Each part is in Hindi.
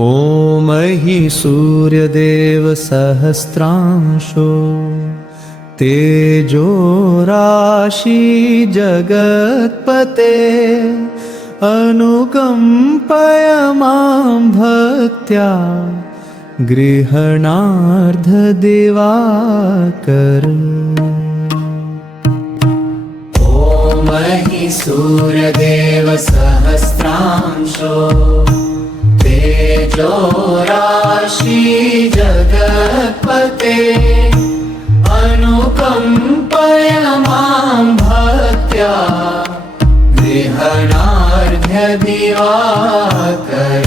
ॐ हि सूर्यदेव सहस्रांशो तेजो राशि जगत्पते अनुकम्पय मां भक्त्या गृह्णार्ध दिवाकर। ॐ हि सूर्यदेव सहस्रांशो तेजो राशि जगत्पते अनुकम्पय मां भक्त्या गृह्णार्घ्य दिवाकर।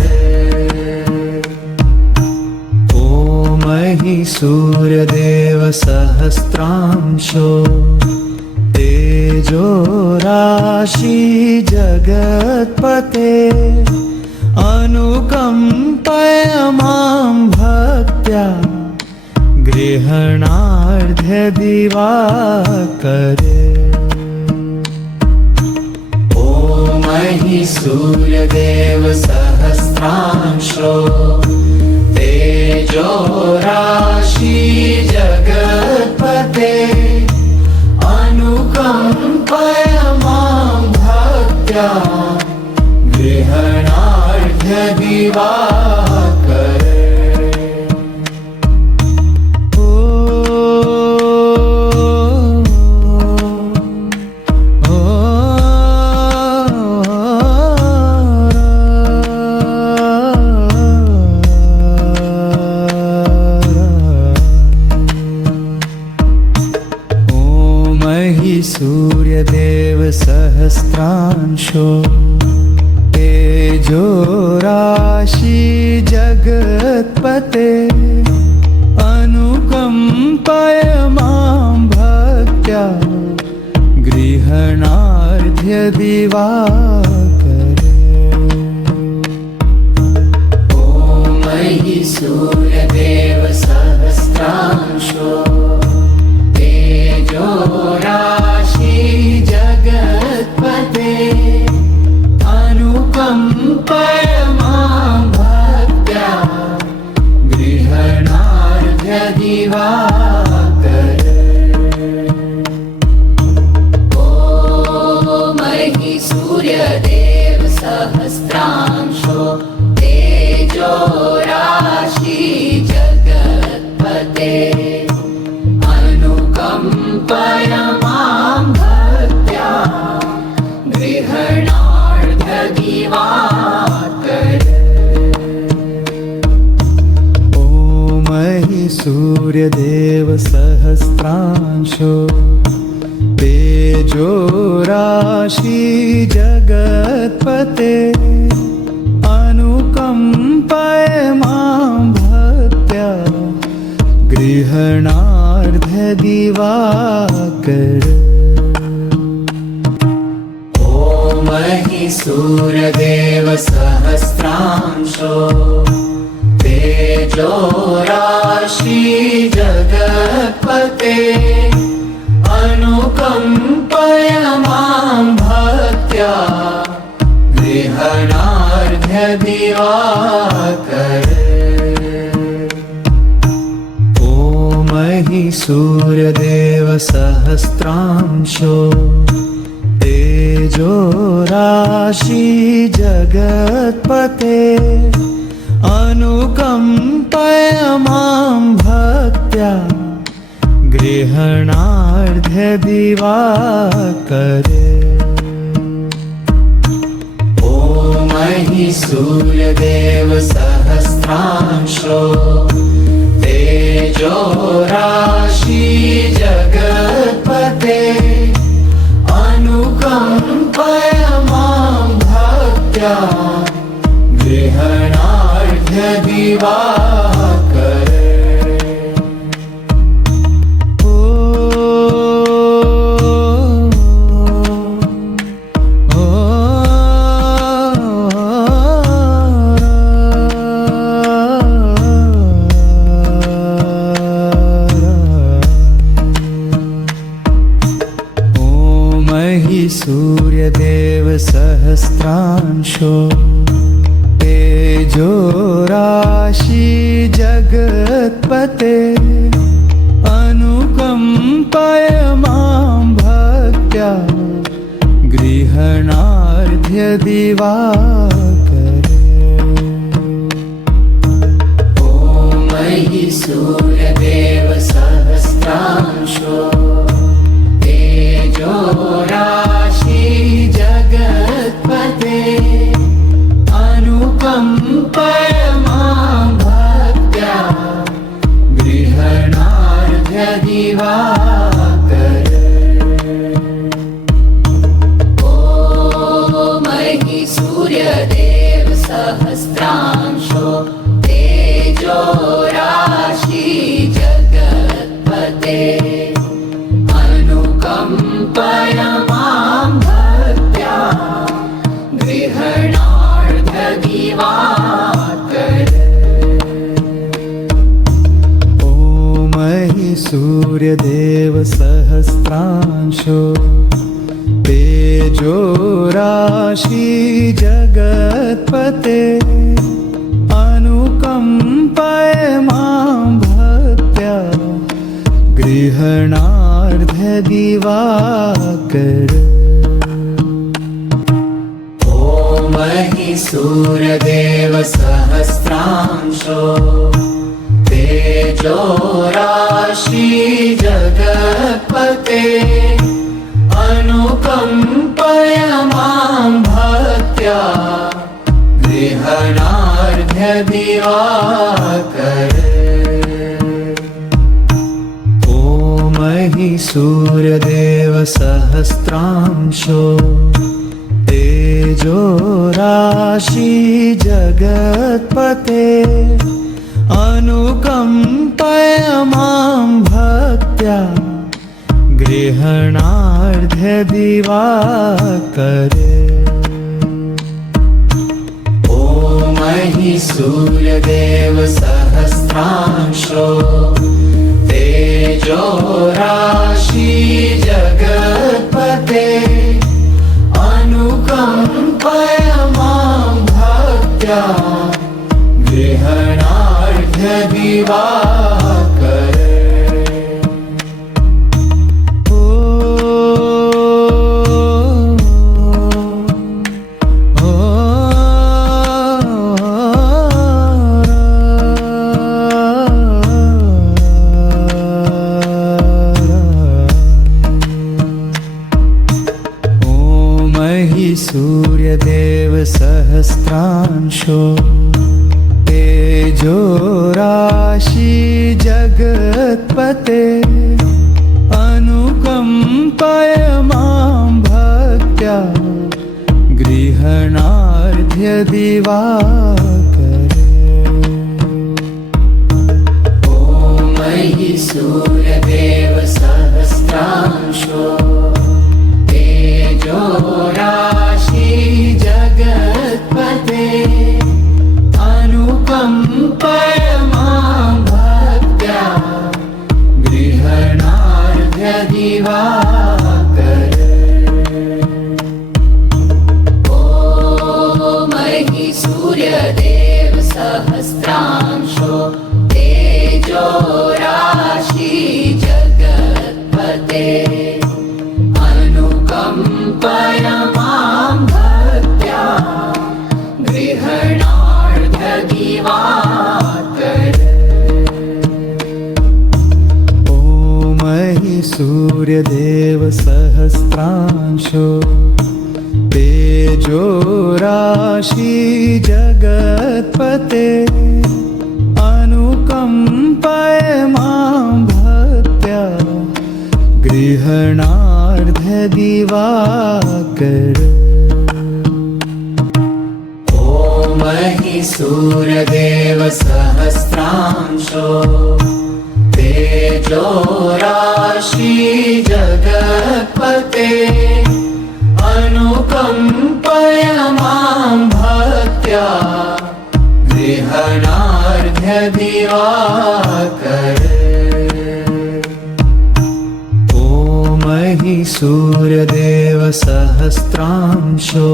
ॐ हि सूर्यदेव सहस्रांशो तेजो राशि जगत्पते अनुकम्पय मां भक्त्या गृह्णार्घ्य दिवाकरे। ॐ हि सूर्यदेव सहस्रांशो तेजो राशि जगत्पते अनुकम्पय मां भक्त्या गृह्णार्घ्य दिवाकर। सूर्यदेव सहस्रांशो तेजो राशि जगत्पते अनुकम्पय मां भक्त्या गृह्णार्घ्य दिवाकर। ॐ हि सूर्यदेव सहस्रांशो तेजो राशि जगत्पते अनुकम्पय मां भक्त्या गृह्णार्घ्य दिवाकर। ॐ हि सूर्यदेव सहस्रांशो तेजो राशि जगत्पते अनुकम्पय मां भक्त्या गृह्णार्घ्य दिवाकर। ॐ हि सूर्यदेव सहस्रांशो तेजो राशि जगत्पते अनुकम्पय मां भक्त्या गृह्णार्घ्य दिवाकर। ॐ हि सूर्यदेव सहस्रांशो तेजो राशि जगत्पते अनुकम्पय मां भक्त्या गृह्णार्घ्य दिवाकर। ॐ हि सूर्यदेव सहस्रांशो तेजो राशि जगत्पते अनुकम्पय मां भक्त्या गृह्णार्घ्य दिवाकरे। ॐ हि सूर्यदेव सहस्रांशो तेजो राशि जगत्पते अनुकम्पय मां भक्त्या गृह्णार्घ्य दिवाकर। सूर्यदेव सहस्रांशो तेजो तेजोराशि जगत्पते अनुकम्पाय मां भक्त्या गृह्णार्ध्य दिवाकरे। ॐ मयि सूर्यदेव सहस्रांशो तेजो राशि जगत्पते अनुकम्पाय मां भक्त्या गृह्णार्ध्य दिवाकरे। ॐ मयि सूर्यदेव सहस्रांशो तेजो राशि जगत्पते अनुकम्पाय मां भक्त्या गृह्णार्ध्य दिवाकरे। ॐ मयि सूर्यदेव सहस्रांशो तेजोराशि जगत्पते अनुकम्पाय मां भक्त्या गृह्णार्ध्य दिवाकरे। ॐ मयि सूर्यदेव सहस्रांशो तेजो राशि जगत्पते अनुकम्पाय मां भक्त्या गृह्णार्ध्य दिवाकरे। ॐ मयि सूर्यदेव सहस्रांशो तेजोराशि जगत्पते अनुकम्पाय मां भक्त्या गृह्णार्ध्य दिवाकरे। ॐ मयि सूर्यदेव सहस्रांशो तेजो राशि जगत्पते अनुकम्पाय मां भक्त्या गृह्णार्ध्य दिवाकरे। सूर्यदेव सहस्रांशो तेजोराशि जगत्पते अनुकम्पाय मां भक्त्या गृह्णार्ध्य दिवाकरे। ॐ मयि सूर्यदेव सहस्रांशो तेजो राशि जगत्पते अनुकम्पाय मां भक्त्या गृह्णार्ध्य दिवाकरे। ॐ मयि सूर्यदेव सहस्रांशो तेजो राशि जगत्पते अनुकम्पाय मां भक्त्या गृह्णार्ध्य दिवाकरे। ॐ मयि सूर्यदेव सहस्रांशो तेजोराशि जगत्पते अनुकम्पाय मां भक्त्या गृह्णार्ध्य दिवाकरे। ॐ मयि सूर्यदेव सहस्रांशो तेजो राशि जगत्पते अनुकम्पाय मां भक्त्या गृह्णार्ध्य दिवाकरे। ॐ मयि सूर्यदेव सहस्रांशो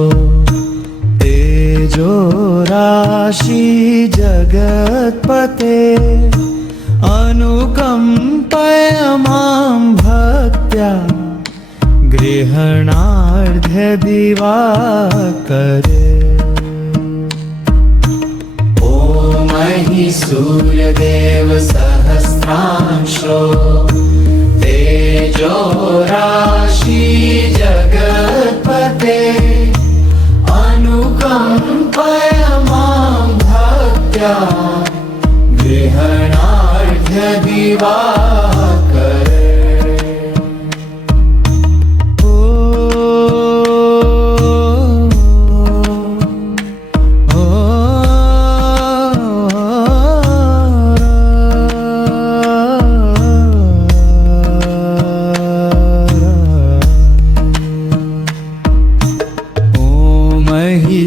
तेजोराशि तेजो राशि जगत्पते अनुकम्पय मां भक्त्या गृहणार्ध्य दिवाकरे। ॐ हि सूर्यदेव सहस्रांशो तेजो राशि जगत्पते अनुकम्पय मां भक्त्या गृहणार्ध्य दिवाकरे।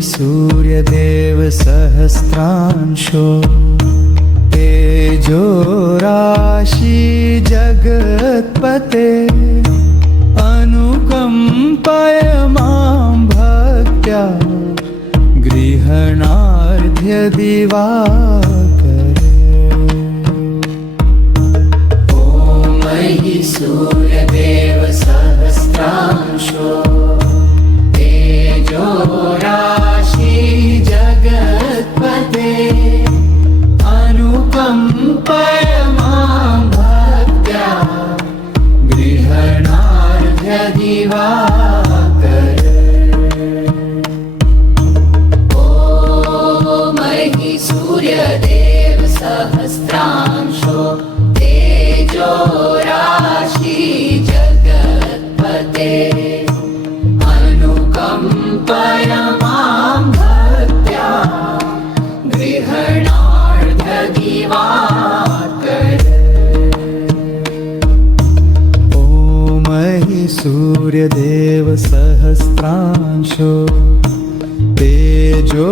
सूर्यदेव सहस्रांशो तेजो राशि जगत्पते अनुकम्पय मां भक्त्या गृहणार्ध्य दिवाकरे। ॐ हि सूर्यदेव सहस्रांशो तेजो राशि जगत्पते अनुकम्पय मां भक्त्या गृहणार्ध्य दिवाकरे। ॐ हि सूर्यदेव सहस्रांशो तेजो राशि जगत्पते अनुकम्पय मां भक्त्या गृहणार्ध्य दिवाकरे। ॐ हि सूर्यदेव सहस्रांशो तेजो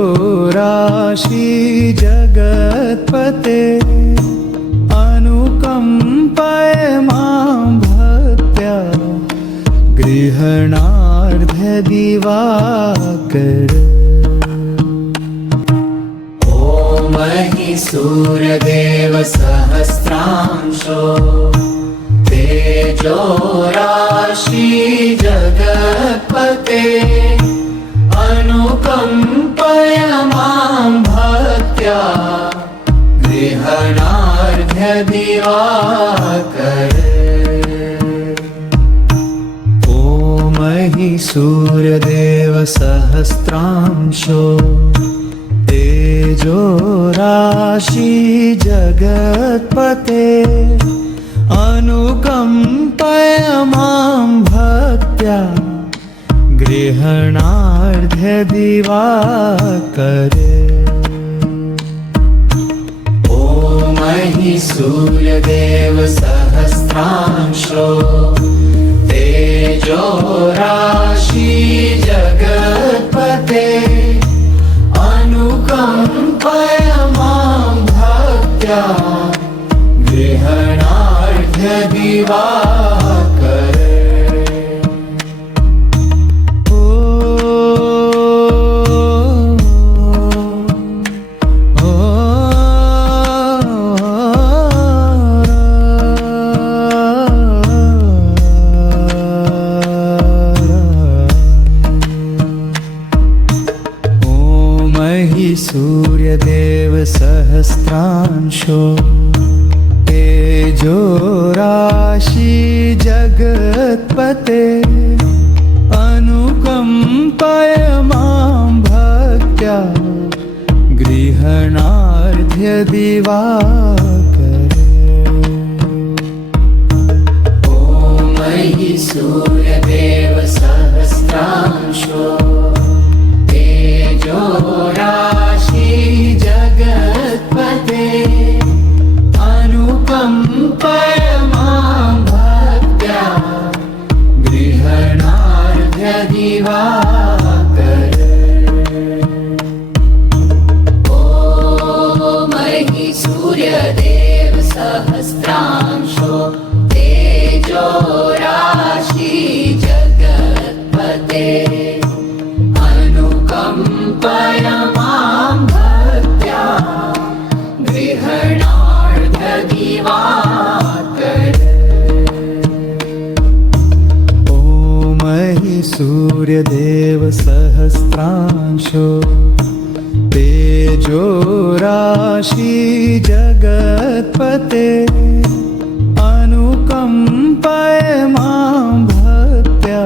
राशि जगत्पते अनुकम्पय मां भक्त्या गृहणार्ध्य दिवाकरे। ॐ हि सूर्यदेव सहस्रांशो तेजो राशि जगत्पते अनुकम्पय मां भक्त्या गृहणार्ध्य दिवाकरे। ॐ हि सूर्यदेव सहस्रांशो तेजो राशि जगत्पते अनुकम्पय मां भक्त्या गृहणार्ध्य दिवाकरे। ॐ हि सूर्यदेव सहस्रांशो तेजो राशि जगत्पते अनुकम्पय मां भक्त्या गृहणार्ध्य दिवाकरे। सूर्यदेव सहस्रांशो तेजो राशि जगत्पते अनुकम्पय मां भक्त्या गृहणार्ध्य दिवाकरे। ॐ हि सूर्यदेव सहस्रांशो तेजो राशि जगत्पते अनुकम्पय मां भक्त्या गृहणार्ध्य दिवाकरे। ॐ हि सूर्यदेव सहस्रांशो तेजो राशि जगत्पते अनुकम्पय मां दिवाकर। ॐ हि सूर्यदेव सहस्रांशो तेजो राशि जगत्पते अनुकम्पाय मां भक्त्या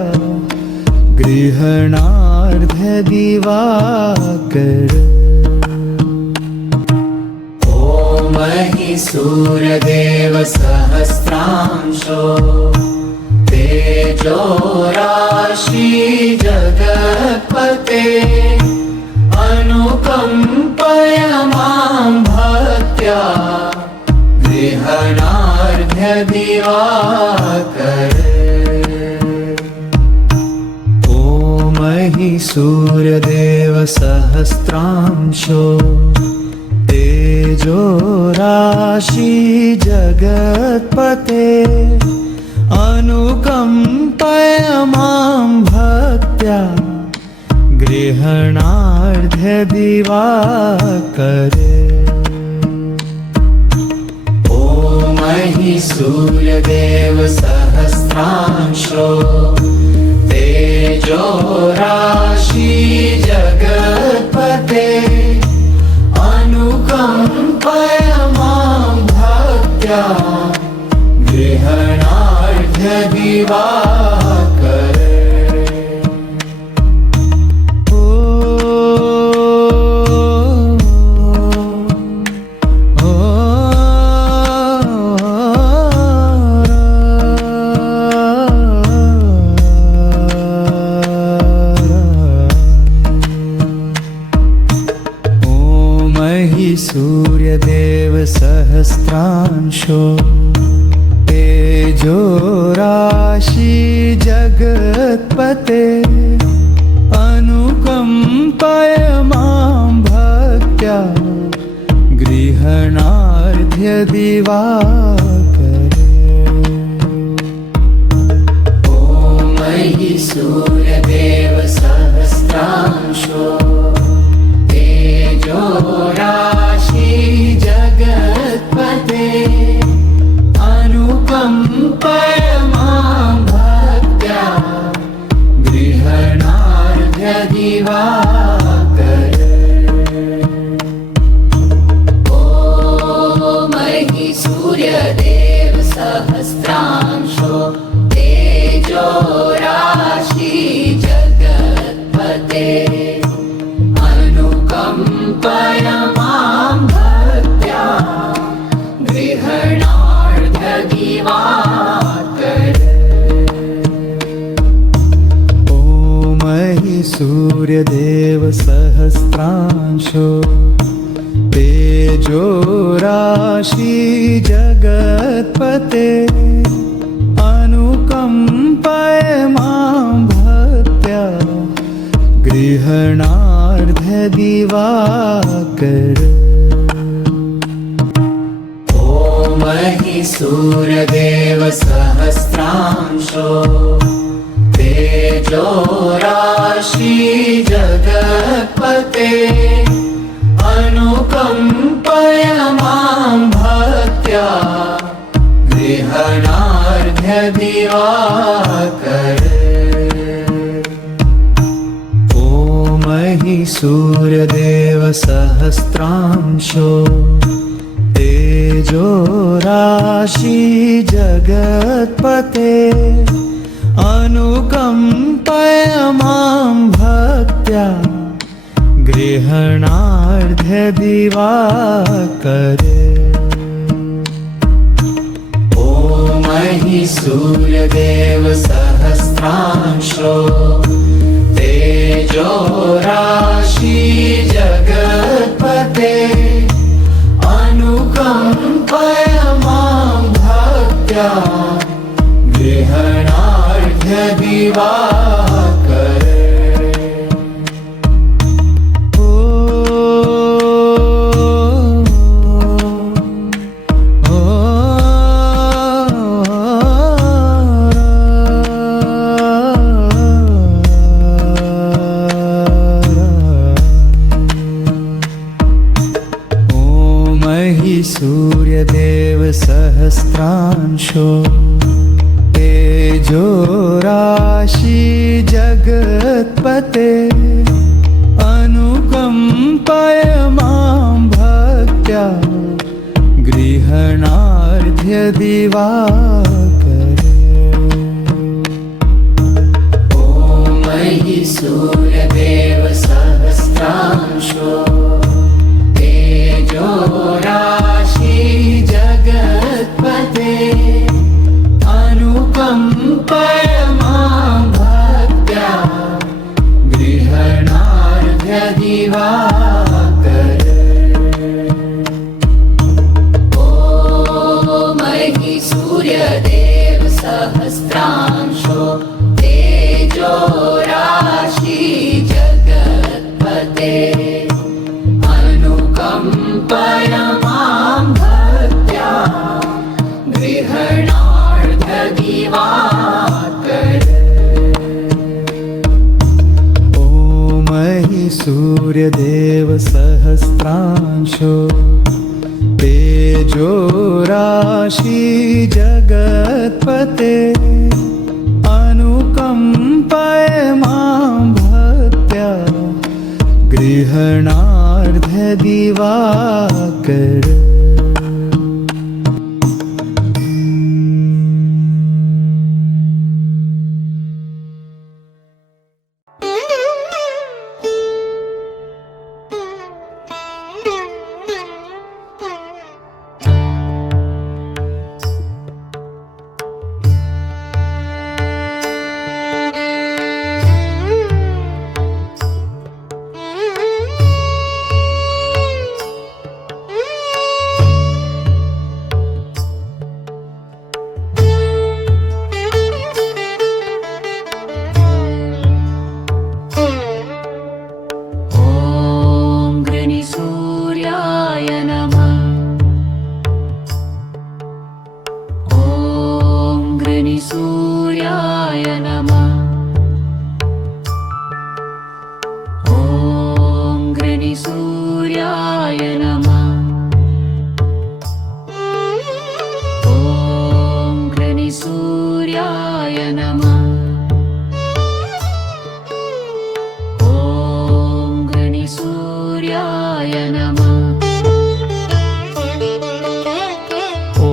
गृह्णार्ध्य दिवाकर। ॐ हि सूर्यदेव सहस्रांशो तेजो राशि जगत्पते अनुकम्पाय मां भक्त्या गृह्णार्ध्य दिवाकर। ॐ हि सूर्यदेव सहस्रांशो तेजो राशि जगत्पते अनुकम्पाय मां भक्त्या गृह्णार्ध्य दिवाकर। ॐ हि सूर्यदेव सहस्रांशो तेजो राशि जगत्पते अनुकम्पाय मां भक्त्या गृह्णार्ध्य दिवाकर। सूर्यदेव सहस्रांशो तेजो राशि जगत्पते अनुकम्पाय मां भक्त्या गृह्णार्ध्य दिवाकर। ॐ हि सूर्यदेव सहस्रांशो तेजो राशि जगत्पते अनुकम्पाय मां भक्त्या गृह्णार्ध्य दिवाकर। ॐ हि सूर्यदेव सहस्रांशो तेजो राशि जगत्पते अनुकम्पाय मां भक्त्या गृह्णार्ध्य दिवाकर। ॐ हि सूर्यदेव सहस्रांशो तेजो राशि जगत्पते अनुकम्पाय मां भक्त्या गृह्णार्ध्य दिवाकर। ॐ हि सूर्यदेव सहस्रांशो तेजो राशि जगत्पते अनुकम्पाय मां भक्त्या गृह्णार्ध्य दिवाकर। ॐ हि सूर्यदेव सहस्रांशो तेजो राशि जगत्पते अनुकम्पाय मां भक्त्या गृह्णार्ध्य दिवाकर। ॐ हि सूर्यदेव सहस्रांशो तेजो राशि जगत्पते अनुकम्पाय मां भक्त्या गृह्णार्ध्य दिवाकर। सूर्यदेव सहस्रांशो तेजो राशि जगत्पते अनुकम्पाय मां भक्त्या गृह्णार्ध्य दिवाकरे। ॐ मयि सूर्यदेव सहस्रांशो तेजो राशि जगत्पते अनुकम्पाय मां भक्त्या गृह्णार्ध्य दिवाकरे। ॐ मयि सूर्यदेव सहस्रांशो तेजो राशि जगत्पते अनुकम्पाय मां भक्त्या गृह्णार्ध्य दिवाकरे। ॐ मयि सूर्यदेव सहस्रांशो तेजो राशि जगत्पते अनुकम्पाय मां भक्त्या गृह्णार्ध्य दिवाकरे। सूर्याय नमः। ॐ गृणीसूर्याय नमः। ॐ गृणीसूर्याय नमः। ॐ गृणीसूर्याय नमः। ॐ गृणीसूर्याय नमः। ॐ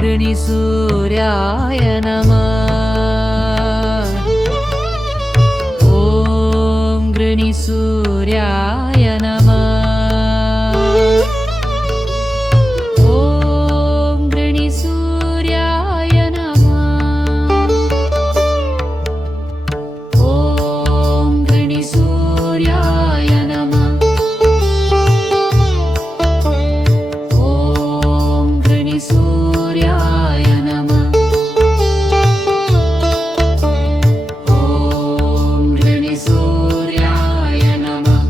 गृणीसूर्याय नमः। ॐ गृणीसूर्याय नमः।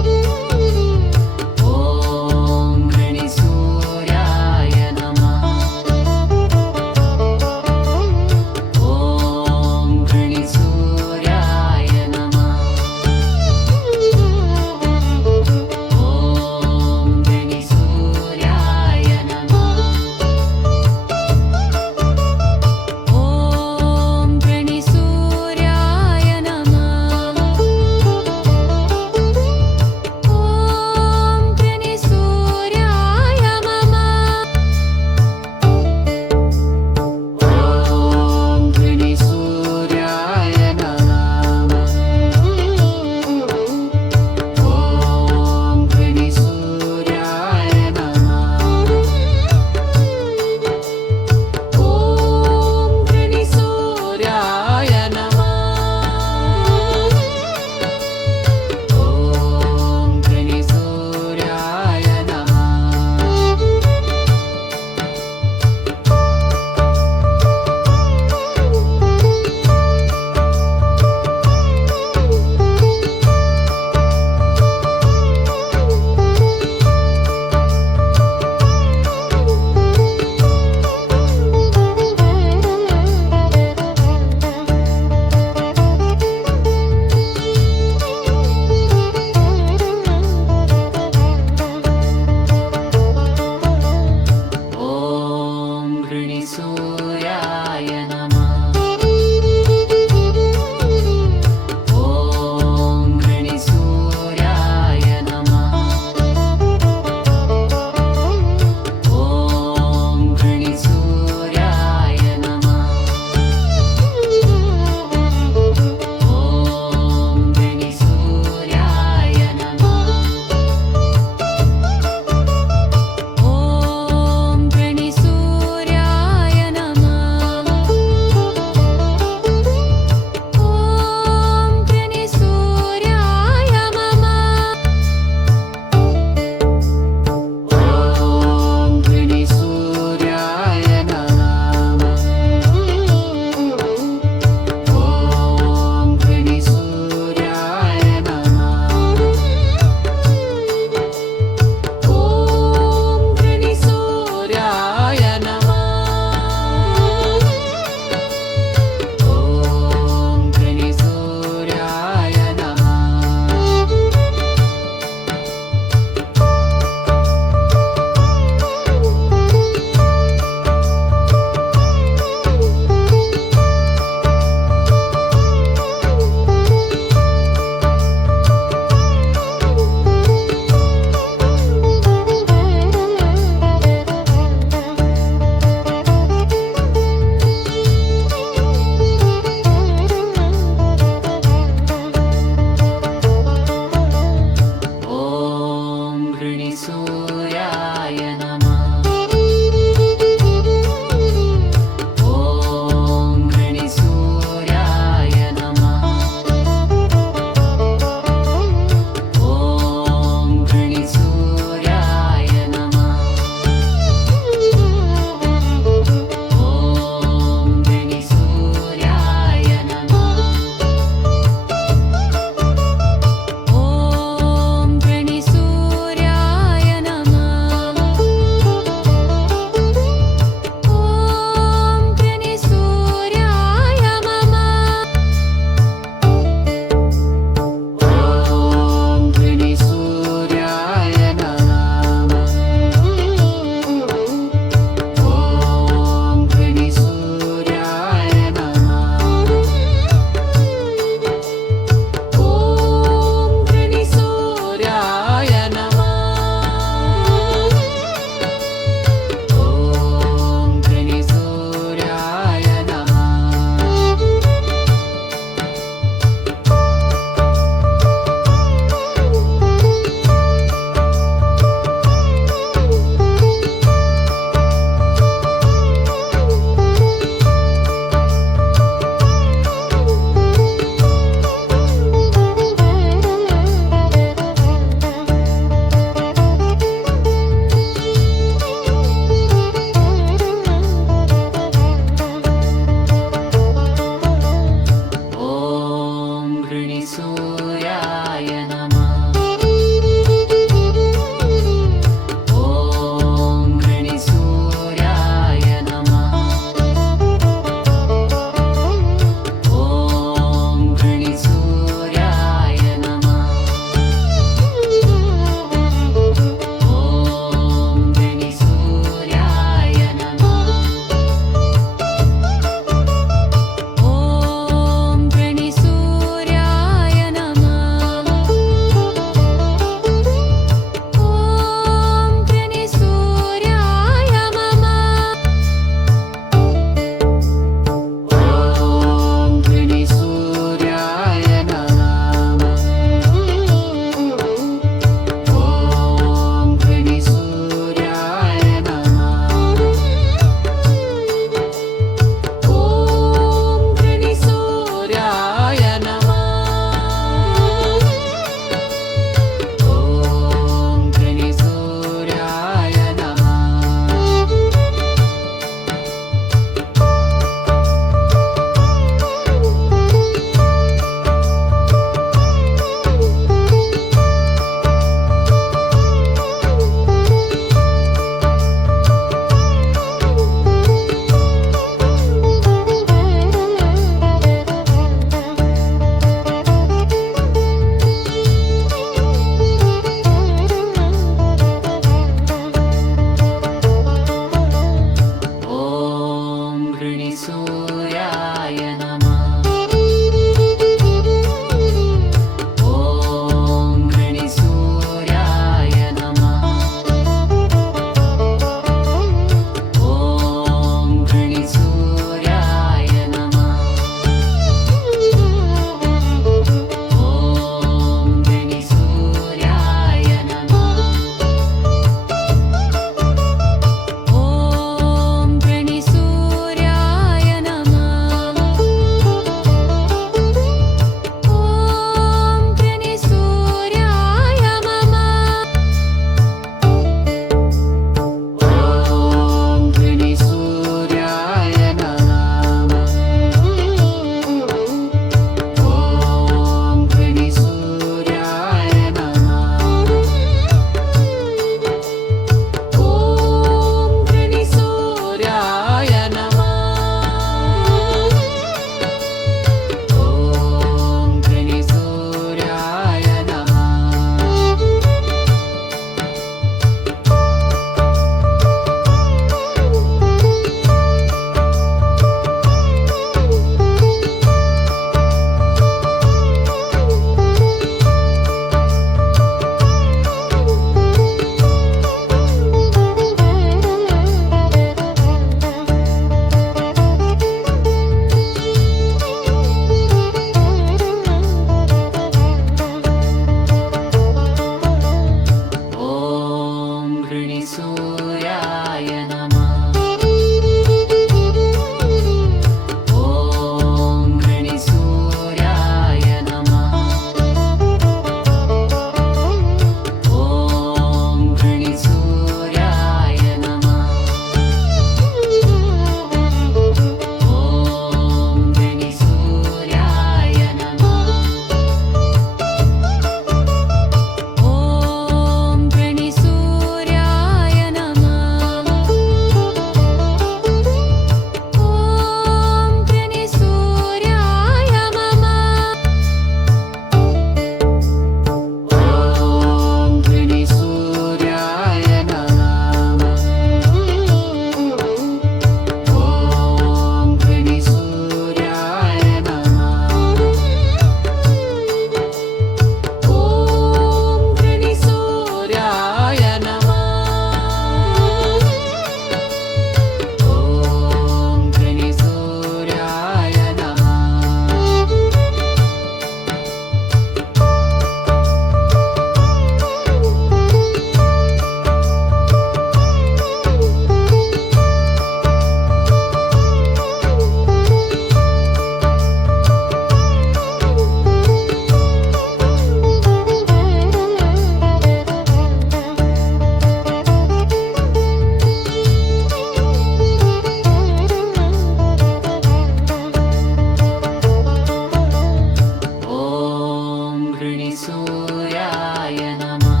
गणिसूर्याय नमः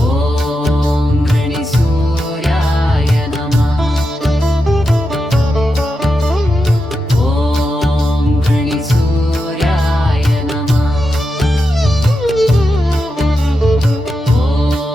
ॐ गणिसूर्याय नमः ॐ गणिसूर्याय नमः ॐ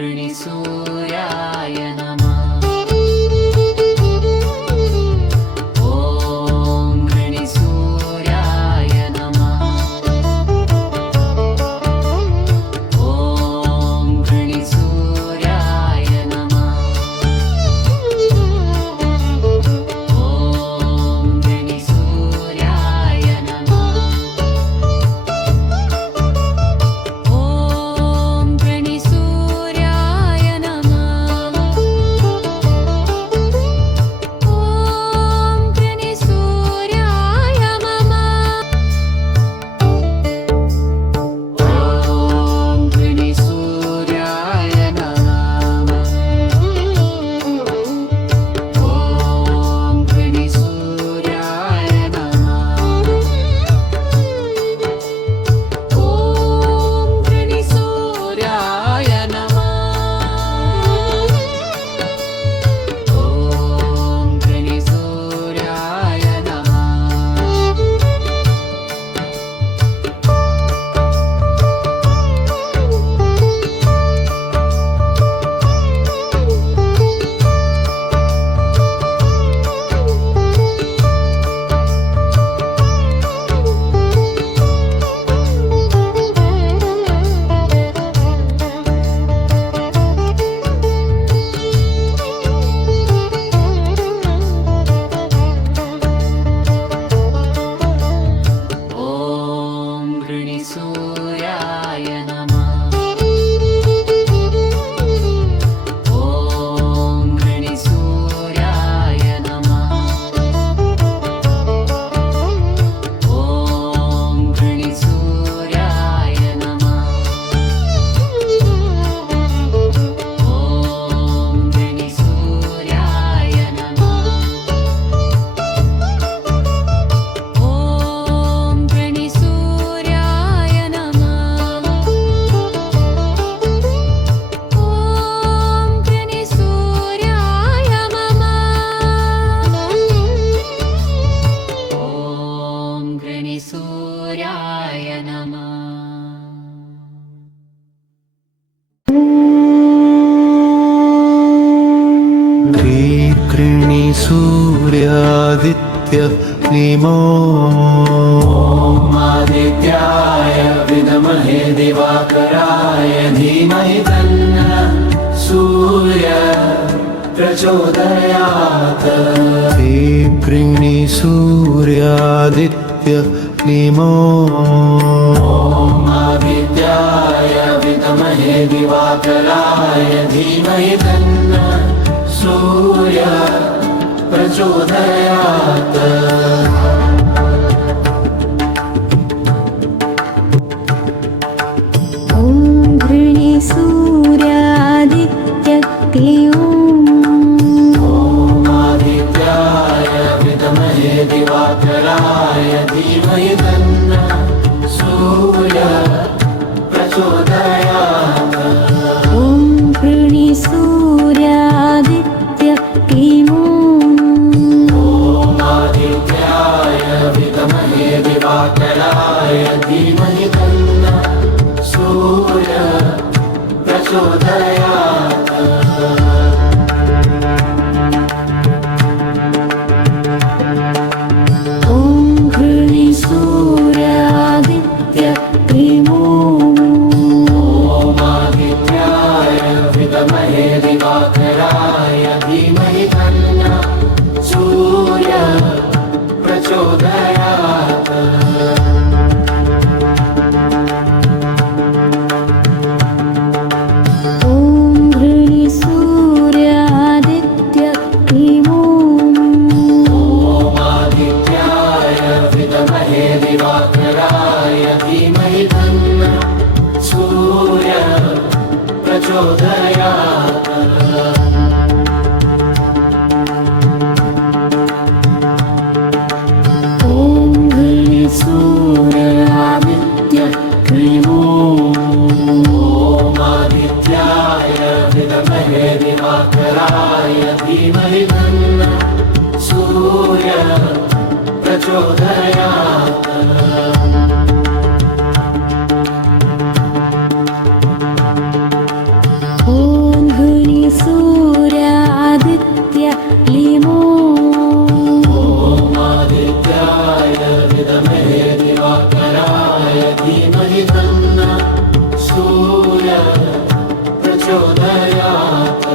गणिसूर्याय नमः ॐ गणिसूर्याय सूर्यादित्य निमो आदित्याय विद्महे दिवाकराय धीमहि तन्नः सूर्य प्रचोदयात्। गृह्णी सूर्यादित्य निमो आदित्याय विद्महे दिवाकराय धीमहि तन्नः सूर्य प्रचोदयात्। ॐ गृह्णी सूर्यादित्य आदित्याय धीमहि तन्नः सूर्यः प्रचोदयात् ॐ गृणी सूर्यादित्य किमो आदित्याय विद्महे दिवाकराय धीमहि तन्नः सूर्यः प्रचोदयात् ॐ गृणी सूर्यादित्य किमो आदित्याय विद्महे दिवाकराय धीमहि तन्नः सूर्यः प्रचोदयात् ॐ गृणी सूर्यादित्य किमो आदित्याय विद्महे दिवाकराय धीमहि तन्नः सूर्यः प्रचोदयात् ॐ गृणी सूर्यादित्य किमो आदित्याय विद्महे दिवाकराय धीमहि तन्नः सूर्यः प्रचोदयात् ॐ गृणी सूर्यादित्य लिमो आदित्याय विद्महे दिवाकराय धीमहि तन्नः सूर्यः प्रचोदयात्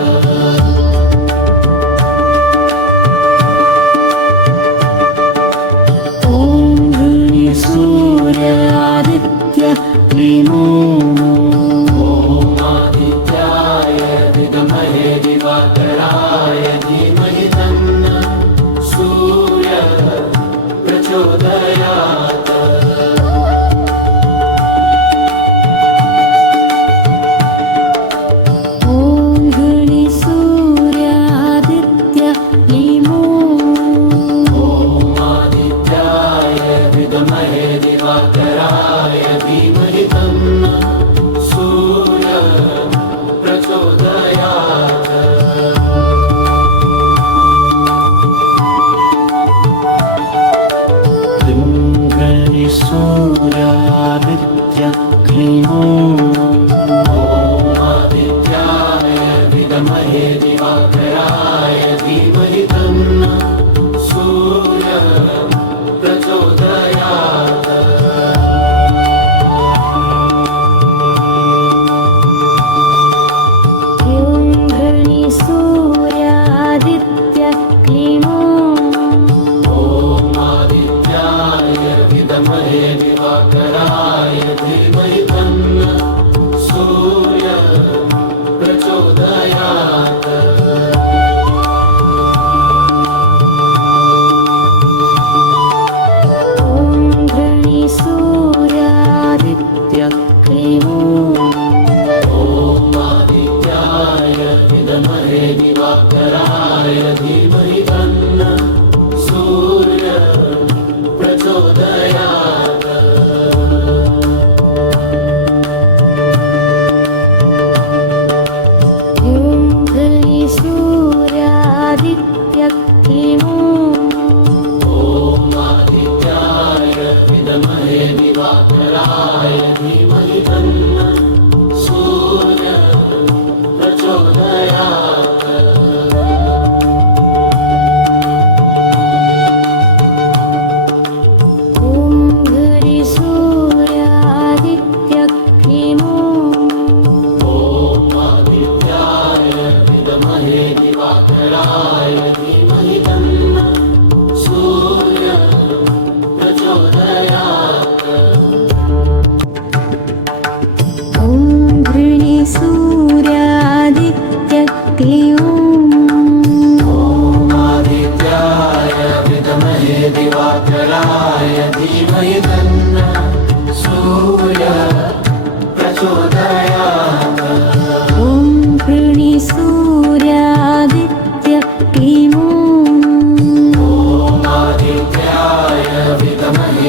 ॐ गृणी सूर्यादित्य लिमो आदित्याय विद्महे दिवाकराय धीमहि तन्नः सूर्यः प्रचोदयात् ॐ गृणी सूर्यादित्य लिमो आदित्याय विद्महे दिवाकराय धीमहि तन्नः सूर्यः प्रचोदयात् गृणी सूर्यादित्य किमो आदित्याय विद्महे दिवाकराय धीमहि तन्नः सूर्यः प्रचोदयात् ॐ गृणी सूर्यादित्य किमो आदित्याय विद्महे दिवाकराय धीमहि तन्नः सूर्यः प्रचोदयात् ॐ गृणी सूर्यादित्य किमो आदित्याय विद्महे दिवाकराय धीमहि तन्नः सूर्यः प्रचोदयात् ॐ गृणी सूर्यादित्य किमो आदित्याय विद्महे दिवाकराय धीमहि तन्नः सूर्यः प्रचोदयात् ॐ गृणी सूर्यादित्य किमो आदित्याय विद्महे दिवाकराय धीमहि तन्नः सूर्यः प्रचोदयात् ॐ गृणी सूर्यादित्य किमो आदित्याय विद्महे दिवाकराय धीमहि तन्नः सूर्यः प्रचोदयात् ॐ गृणी सूर्यादित्य किमो आदित्याय विद्महे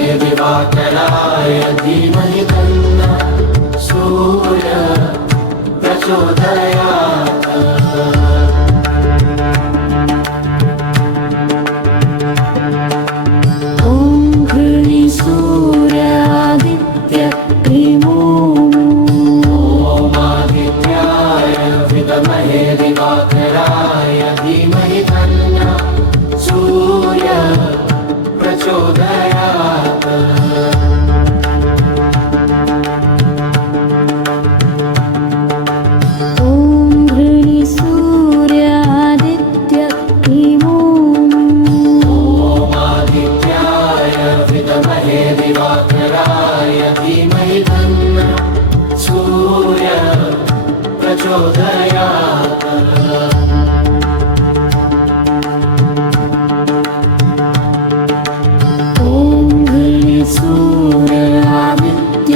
सूर्य आदित्य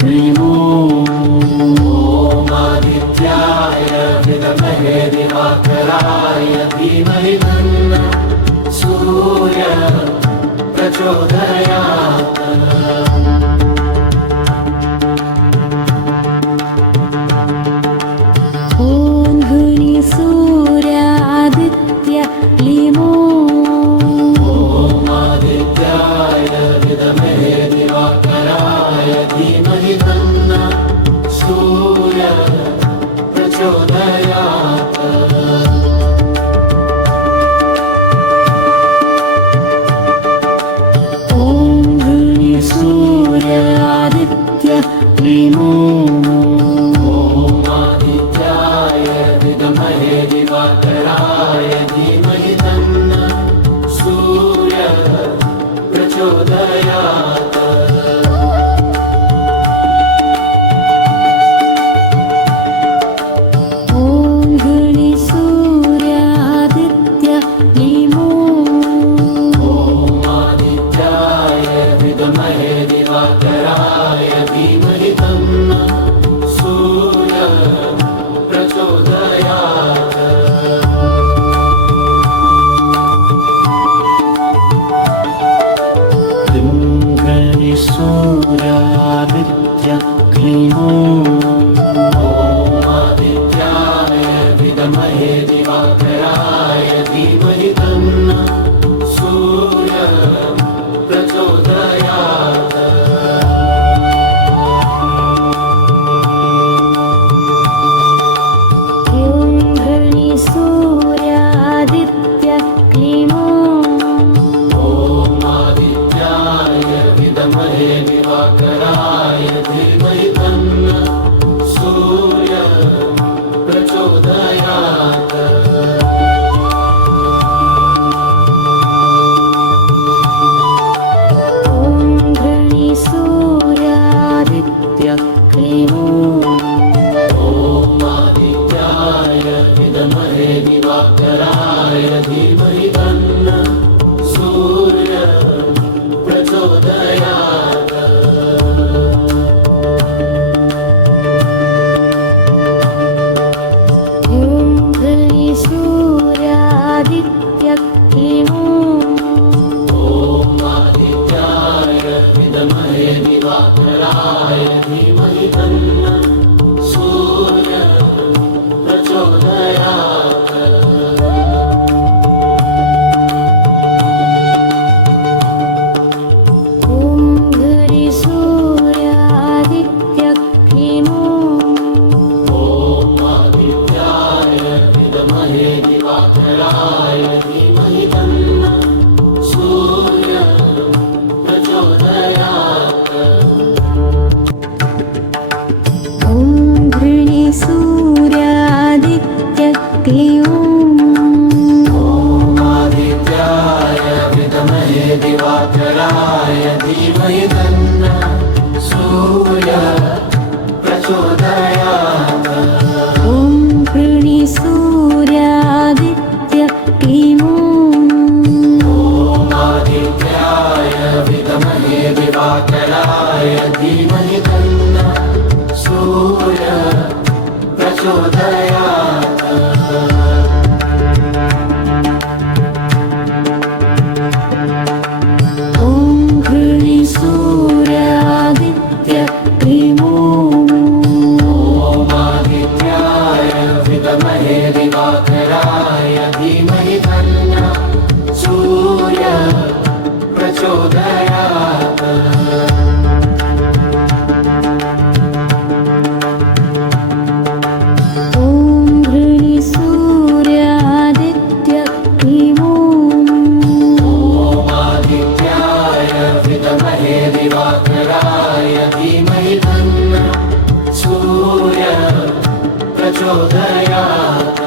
क्लीमो आदित्याय विद्महे दिवाकराय धीमहि तन्नः सूर्यः प्रचोदयात्। ॐ घृणि सूर्य आदित्य क्लीमो आदित्याय विद्महे दिवाकराय धीमहि तन्नः सूर्यः प्रचोदयात्। ॐ घृणि सूर्य आदित्य क्लीमो आदित्याय विद्महे दिवाकराय धीमहि तन्नः सूर्यः प्रचोदयात्। ॐ घृणि सूर्य आदित्य क्लीमो आदित्याय विद्महे दिवाकराय धीमहि तन्नः सूर्यः प्रचोदयात्। घृणि सूर्य आदित्य क्लीमो आदित्याय विद्महे दिवाकराय धीमहि तन्नः सूर्यः प्रचोदयात्। ॐ घृणि सूर्य आदित्य क्लीमो आदित्याय विद्महे दिवाकराय धीमहि तन्नः सूर्यः प्रचोदयात्। ॐ घृणि सूर्य आदित्य क्लीमो आदित्याय विद्महे दिवाकराय धीमहि तन्नः सूर्यः प्रचोदयात्। ॐ घृणि सूर्य आदित्य क्लीमो आदित्याय विद्महे दिवाकराय धीमहि तन्नः सूर्यः प्रचोदयात्। ॐ घृणि सूर्य आदित्य क्लीमो आदित्याय विद्महे दिवाकराय धीमहि तन्नः सूर्यः प्रचोदयात्। ॐ घृणि सूर्य आदित्य क्लीमो आदित्याय विद्महे दिवाकराय धीमहि तन्नः सूर्यः प्रचोदयात्। ॐ घृणि सूर्य आदित्य क्लीमो आदित्याय विद्महे दिवाकराय धीमहि तन्नः सूर्यः प्रचोदयात्। ॐ घृणि सूर्य आदित्य क्लीमो आदित्याय विद्महे दिवाकराय धीमहि तन्नः सूर्यः प्रचोदयात्। ॐ घृणि सूर्य आदित्य क्लीमो आदित्याय विद्महे दिवाकराय धीमहि तन्नः सूर्यः प्रचोदयात्।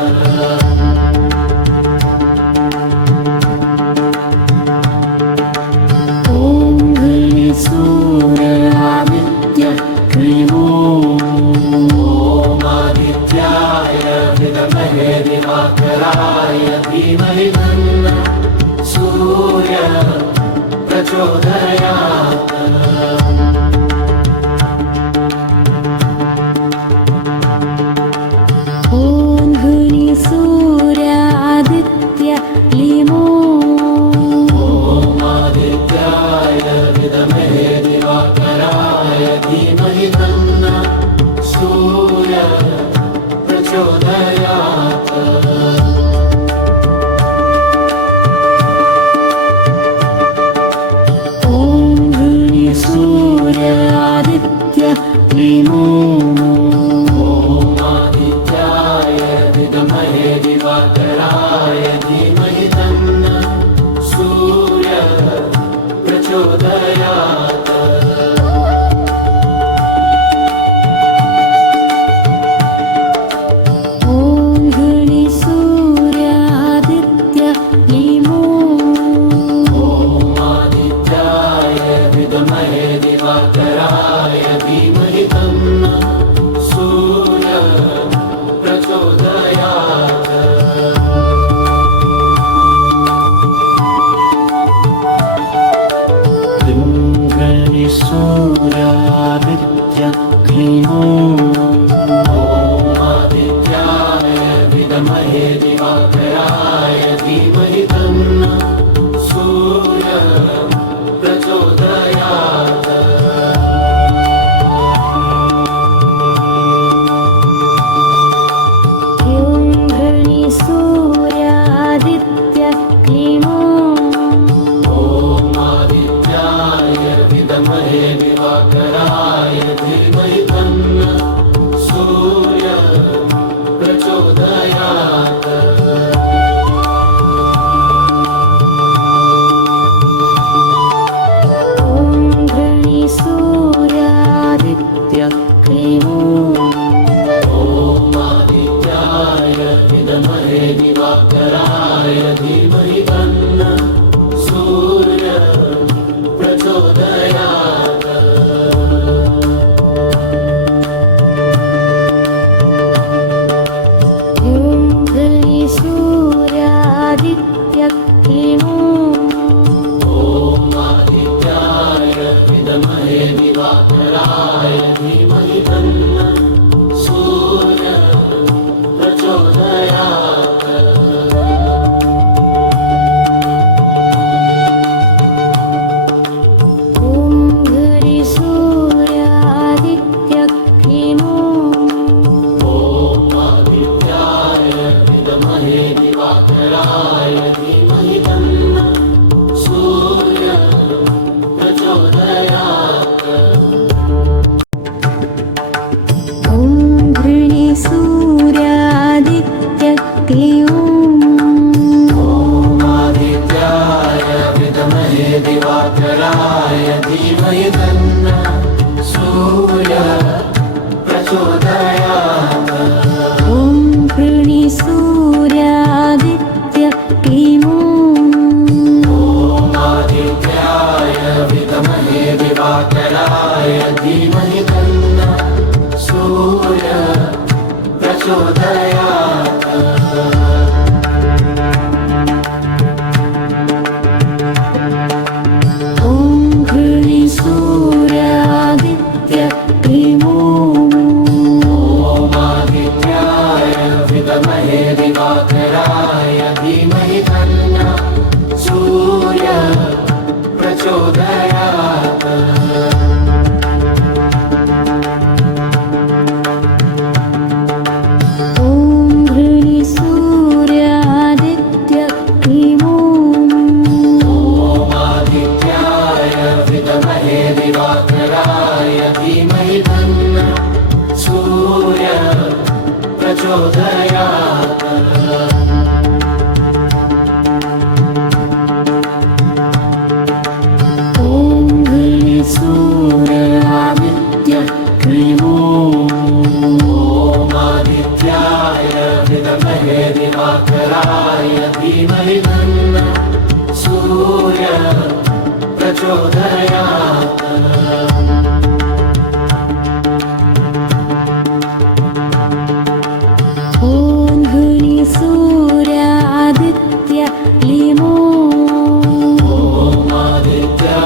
ॐ घृणि सूर्य आदित्य क्लीमो आदित्याय विद्महे दिवाकराय धीमहि तन्नः सूर्यः प्रचोदयात् ॐ घृणि सूर्यादित्य लिमो आदित्याय विद्महे दिवाकराय धीमहि तन्नः सूर्यः प्रचोदयात् ॐ घृणि सूर्यादित्य लिमो आदित्याय विद्महे दिवाकराय धीमहि तन्नः सूर्यः प्रचोदयात् ॐ घृणि सूर्यादित्य लिमो आदित्याय विद्महे दिवाकराय धीमहि तन्नः सूर्यः प्रचोदयात् घृणि सूर्यादित्य क्लीमो आदित्याय विद्महे दिवाकराय धीमहि तन्नः सूर्यः प्रचोदयात् ॐ घृणि सूर्यादित्य लिमो आदित्याय विद्महे दिवाकराय धीमहि तन्नः सूर्यः प्रचोदयात् ॐ घृणि सूर्यादित्य लिमो आदित्याय विद्महे दिवाकराय धीमहि तन्नः सूर्यः प्रचोदयात् ॐ घृणि सूर्यादित्य लिमो आदित्याय विद्महे दिवाकराय धीमहि तन्नः सूर्यः प्रचोदयात् ॐ घृणि सूर्यादित्य लिमो आदित्याय विद्महे दिवाकराय धीमहि तन्नः सूर्यः प्रचोदयात् ॐ घृणि सूर्यादित्य लिमो आदित्याय विद्महे दिवाकराय धीमहि तन्नः सूर्यः प्रचोदयात् ॐ घृणि सूर्यादित्य लिमो आदित्याय विद्महे दिवाकराय धीमहि तन्नः सूर्यः प्रचोदयात् ॐ घृणि सूर्यादित्य लिमो आदित्याय विद्महे दिवाकराय धीमहि तन्नः सूर्यः प्रचोदयात् ॐ घृणि सूर्यादित्य लिमो आदित्याय विद्महे दिवाकराय धीमहि तन्नः सूर्यः प्रचोदयात् ॐ घृणि सूर्यादित्य क्लीमो आदित्याय विद्महे दिवाकराय धीमहि तन्नः सूर्यः प्रचोदयात् सूर्यादित्य लिमो आदित्याय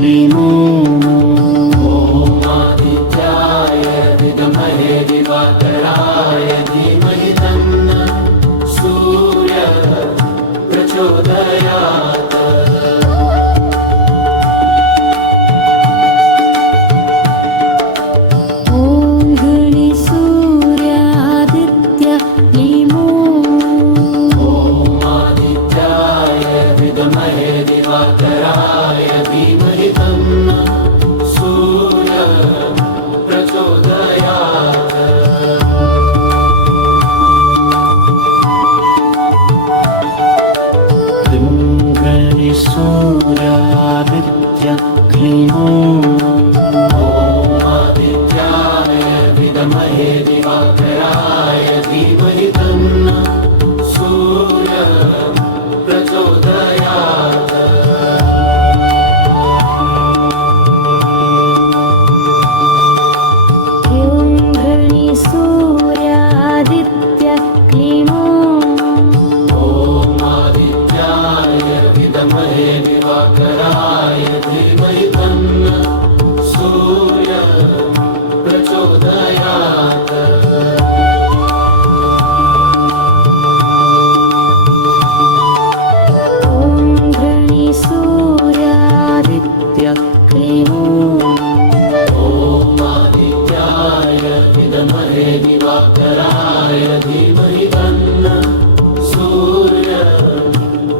क्लीं ॐ ॐ आदित्याय विद्महे दिवाकराय धीमहि तन्नः सूर्यः प्रचोदयात्। ॐ गणेशसूर्यादित्य क्लीं ॐ आदित्याय विद्महे दिवाकराय धीमहि तन्नः सूर्यः प्रचोदयात्। क्लीं गणेशसूर्यादित्य क्लीं ॐ आदित्याय विद्महे दिवाकराय धीमहि तन्नः सूर्यः प्रचोदयात्। ॐ गणेशसूर्यादित्य क्लीं ॐ आदित्याय विद्महे दिवाकराय धीमहि तन्नः सूर्यः प्रचोदयात्। ॐ गणेशसूर्यादित्य क्लीं ॐ आदित्याय विद्महे दिवाकराय धीमहि तन्नः सूर्यः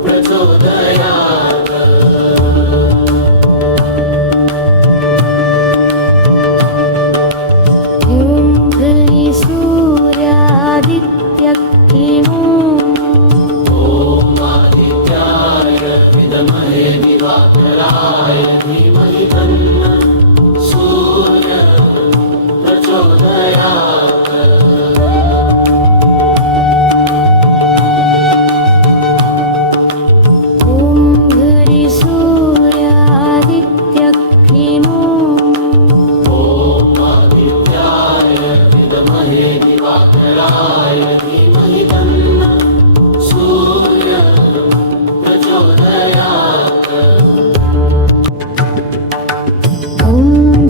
प्रचोदयात्। ॐ गणेशसूर्यादित्य क्लीं ॐ आदित्याय विद्महे दिवाकराय धीमहि तन्नः सूर्यः प्रचोदयात्। ॐ गणेशसूर्यादित्य क्लीं ॐ आदित्याय विद्महे दिवाकराय धीमहि तन्नः सूर्यः प्रचोदयात्। ॐ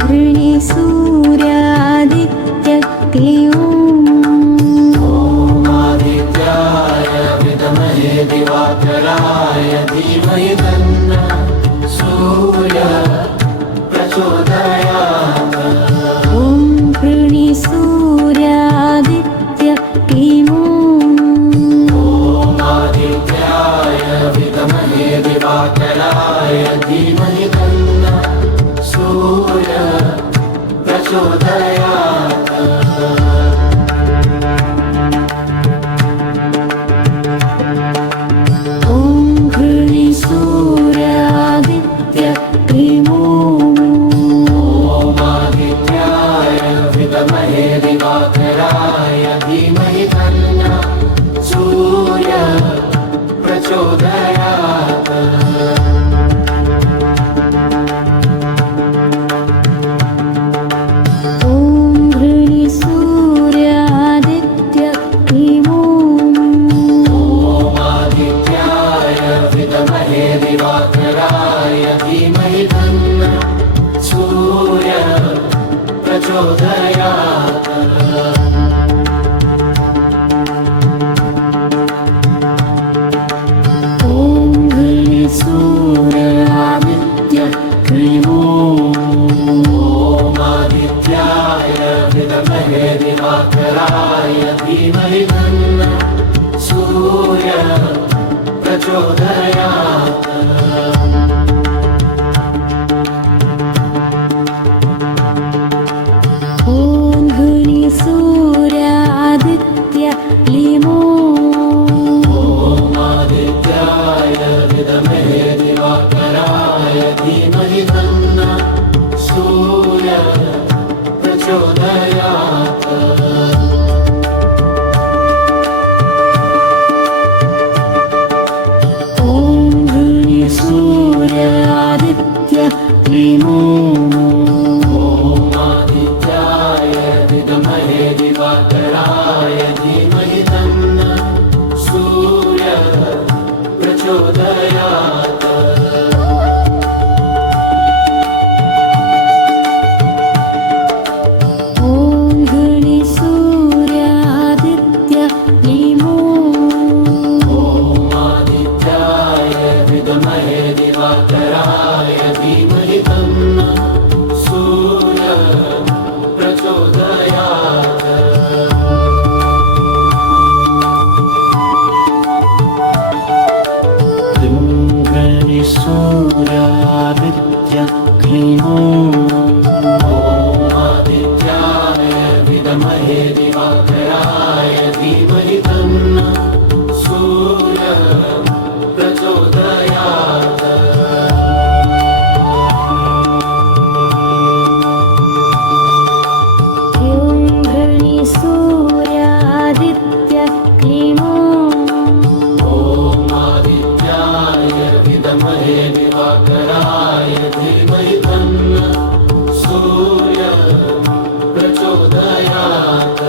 गणेशसूर्यादित्य क्लीं ॐ आदित्याय विद्महे दिवाकराय धीमहि तन्नः सूर्यः प्रचोदयात्। ॐ गणेशसूर्यादित्य क्लीं ॐ आदित्याय विद्महे दिवाकराय धीमहि तन्नः सूर्यः प्रचोदयात्। ॐ गणेशसूर्यादित्य क्लीं ॐ आदित्याय विद्महे दिवाकराय धीमहि तन्नः सूर्यः प्रचोदयात्। ॐ गणेशसूर्यादित्य क्लीं ॐ आदित्याय विद्महे दिवाकराय धीमहि तन्नः सूर्यः प्रचोदयात्। ॐ गणेशसूर्यादित्य क्लीं ॐ आदित्याय विद्महे दिवाकराय धीमहि तन्नः सूर्यः प्रचोदयात्। ॐ गणेशसूर्यादित्य क्लीं ॐ आदित्याय विद्महे दिवाकराय धीमहि तन्नः सूर्यः प्रचोदयात्। ॐ गणेशसूर्यादित्य क्लीं ॐ आदित्याय विद्महे दिवाकराय धीमहि तन्नः सूर्यः प्रचोदयात्। सूर्यादित्य क्लीनो आदित्याय विद्महे दिवाकराय धीमहि तन्नः सूर्यः प्रचोदयात् ह्रीं घृणी सूर्यादित्य क्लीमो आदित्याय विद्महे दिवाकराय धीमहि तन्नः सूर्यः प्रचोदयात्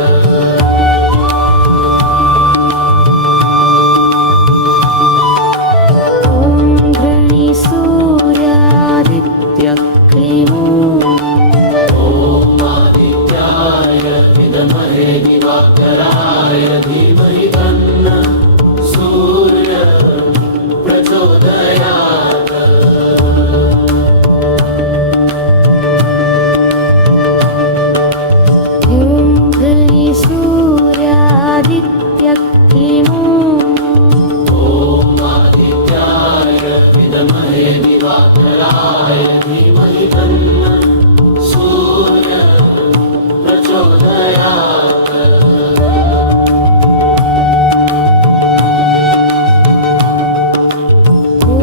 ॐ घृणी सूर्यादित्य क्लीमो आदित्याय विद्महे दिवाकराय धीमहि तन्नः सूर्यः प्रचोदयात् ह्रीं घृणी सूर्यादित्य क्लीमो आदित्याय विद्महे दिवाकराय धीमहि तन्नः सूर्यः प्रचोदयात् ॐ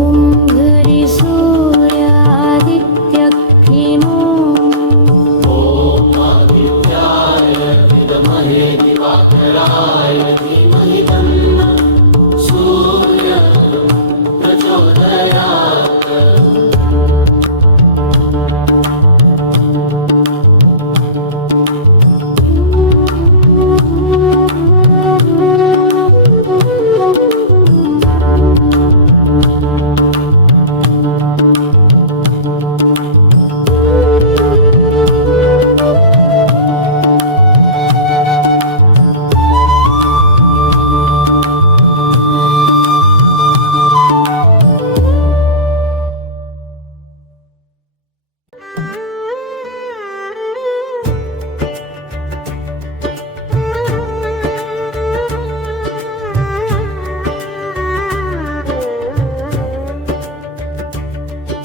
घृणी सूर्यादित्य क्लीमो आदित्याय विद्महे दिवाकराय धीमहि तन्नः सूर्यः प्रचोदयात्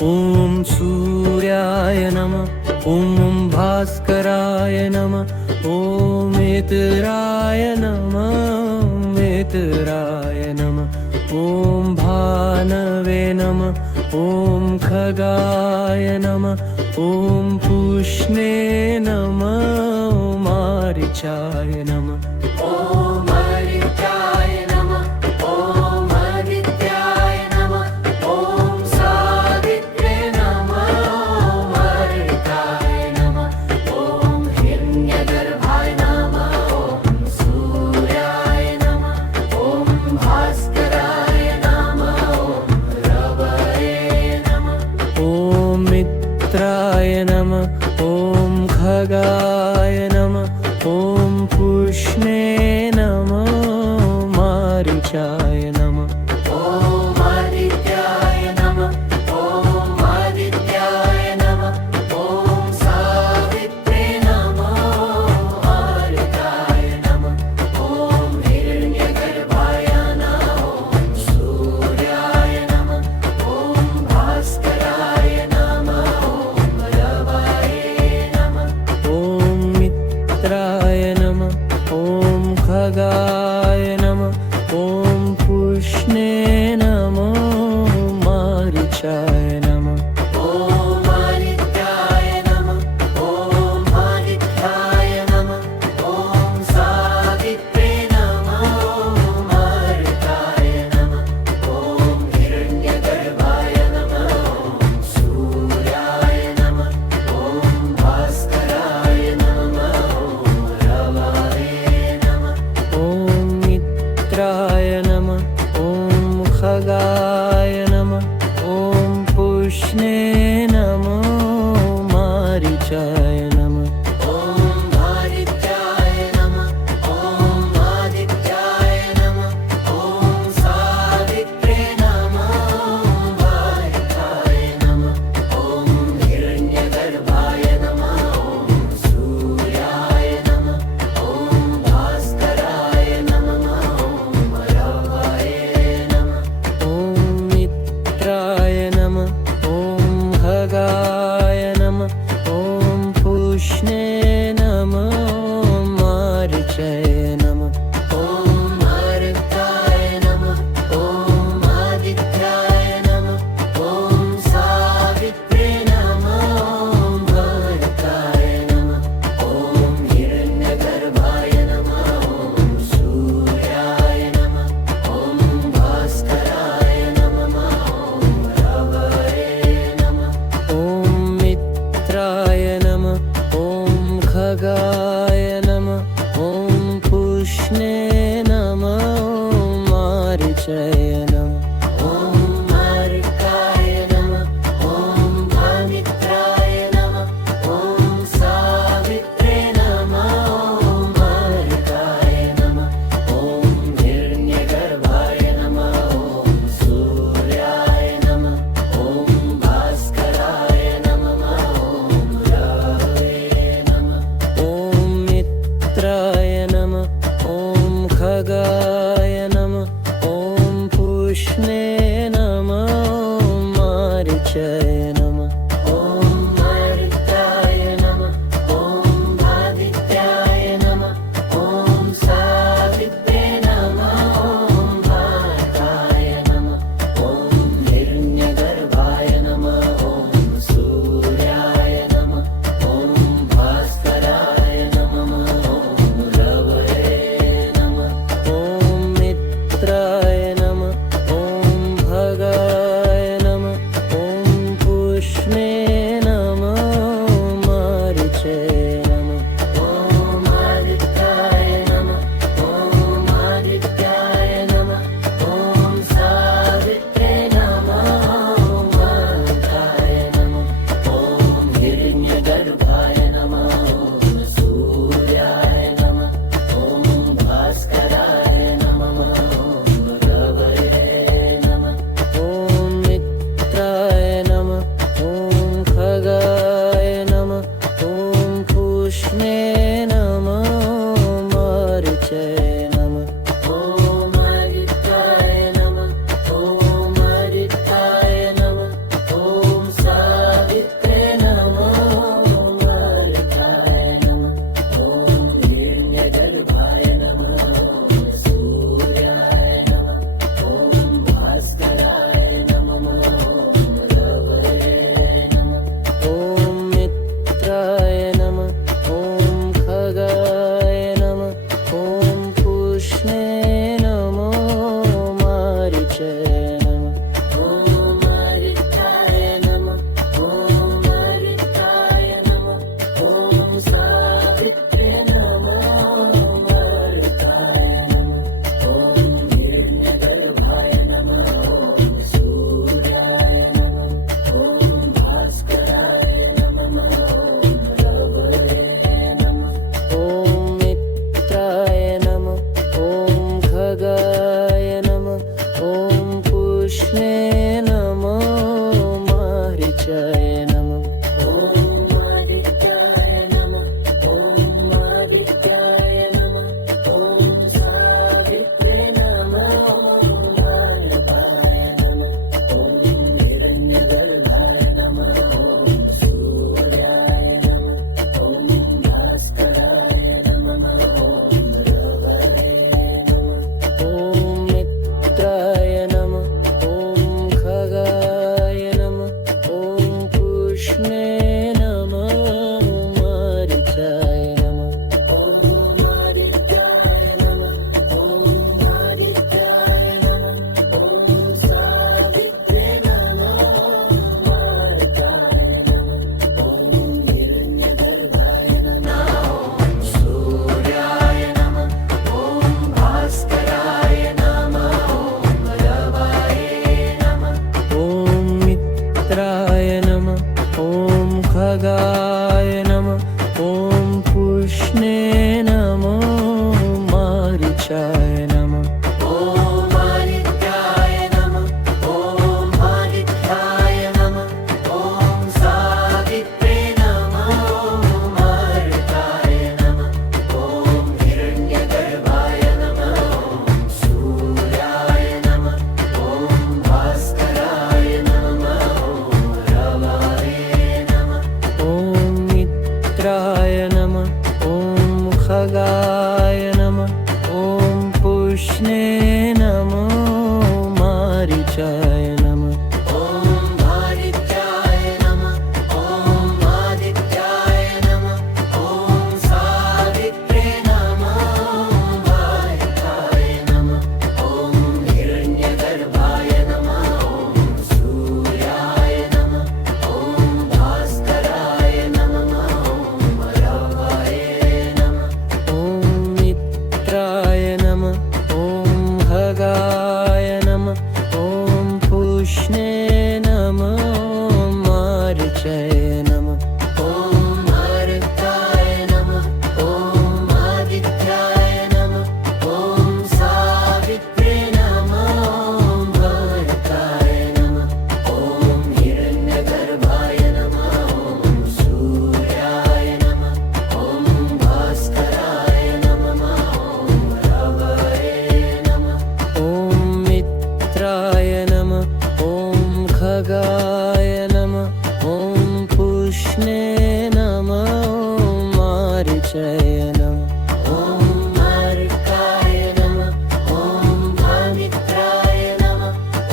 ॐ सूर्याय नमः ॐ भास्कराय नमः ॐ मित्राय नमः ॐ भानवे नमः ॐ खगाय नमः ॐ पुष्णे नमः ॐ मारीचाय नमः ॐ आदित्याय नमः ॐ आदित्याय नमः ॐ सावित्रे नमः ॐ अमृताय नमः ॐ हिरण्यगर्भाय नमः ॐ सूर्याय नमः ॐ भास्कराय नमः ॐ रवये नमः ॐ मित्राय नमः ॐ खगाय नमः ॐ पुष्णे नमः ॐ मारीचाय नमः ॐ आदित्याय नमः ॐ आदित्याय नमः ॐ सावित्रे नमः ॐ अमृताय नमः ॐ हिरण्यगर्भाय नमः ॐ सूर्याय नमः ॐ भास्कराय नमः ॐ रवये नमः ॐ मित्राय नमः ॐ खगाय नमः ॐ पुष्णे नमः ॐ मारीचाय नमः ॐ आदित्याय नमः ॐ आदित्याय नमः ॐ सावित्रे नमः ॐ अमृताय नमः ॐ हिरण्यगर्भाय नमः ॐ सूर्याय नमः ॐ भास्कराय नमः ॐ रवये नमः ॐ मित्राय नमः ॐ खगाय नमः ॐ पुष्णे नमः ॐ मारीचाय नमः ॐ आदित्याय नमः ॐ आदित्याय नमः ॐ सावित्रे नमः ॐ अमृताय नमः ॐ हिरण्यगर्भाय नमः ॐ सूर्याय नमः ॐ भास्कराय नमः ॐ रवये नमः ॐ मित्राय नमः पुष्णे नमो मारीचाय नमः ॐ आदित्याय नमः ॐ आदित्याय नमः ॐ सावित्रे नमः ॐ भारताय नमः ॐ हिरण्यगर्भाय नमः ॐ सूर्याय नमः ॐ भास्कराय नमः ॐ रवये नमः ॐ मित्राय नमः ॐ खगाय नमः ॐ पुष्णे नमः मारीचाय नमः ॐ आदित्याय नमः ॐ आदित्याय नमः ॐ सावित्रे नमः ॐ भारताय नमः ॐ हिरण्यगर्भाय नमः ॐ सूर्याय नमः ॐ भास्कराय नमः ॐ रवये नमः ॐ मित्राय नमः ॐ खगाय नमः ॐ पुष्णे नमः मारीचाय नमः ॐ आदित्याय नमः ॐ आदित्याय नमः ॐ सावित्रे नमः ॐ भारताय नमः ॐ हिरण्यगर्भाय नमः ॐ सूर्याय नमः ॐ भास्कराय नमः ॐ रवये नमः ॐ मित्राय नमः ॐ खगाय नमः ॐ पुष्णे नमः मारीचाय नमः ॐ आदित्याय नमः ॐ आदित्याय नमः ॐ सावित्रे नमः ॐ भारताय नमः ॐ हिरण्यगर्भाय नमः ॐ सूर्याय नमः ॐ भास्कराय नमः ॐ रवये नमः ॐ मित्राय नमः ॐ खगाय नमः ॐ पुष्णे नमः मारीचाय नमः ॐ भारताय नमः ॐ आदित्याय नमः ॐ सावित्रे नमः ॐ भारताय नमः ॐ हिरण्यगर्भाय नमः ॐ सूर्याय नमः ॐ भास्कराय नमः ॐ रवये नमः ॐ मित्राय नमः ॐ खगाय नमः ॐ पुष्णे नमः मारीचाय नमः ॐ मार्काय नमः ॐ भामित्राय नमः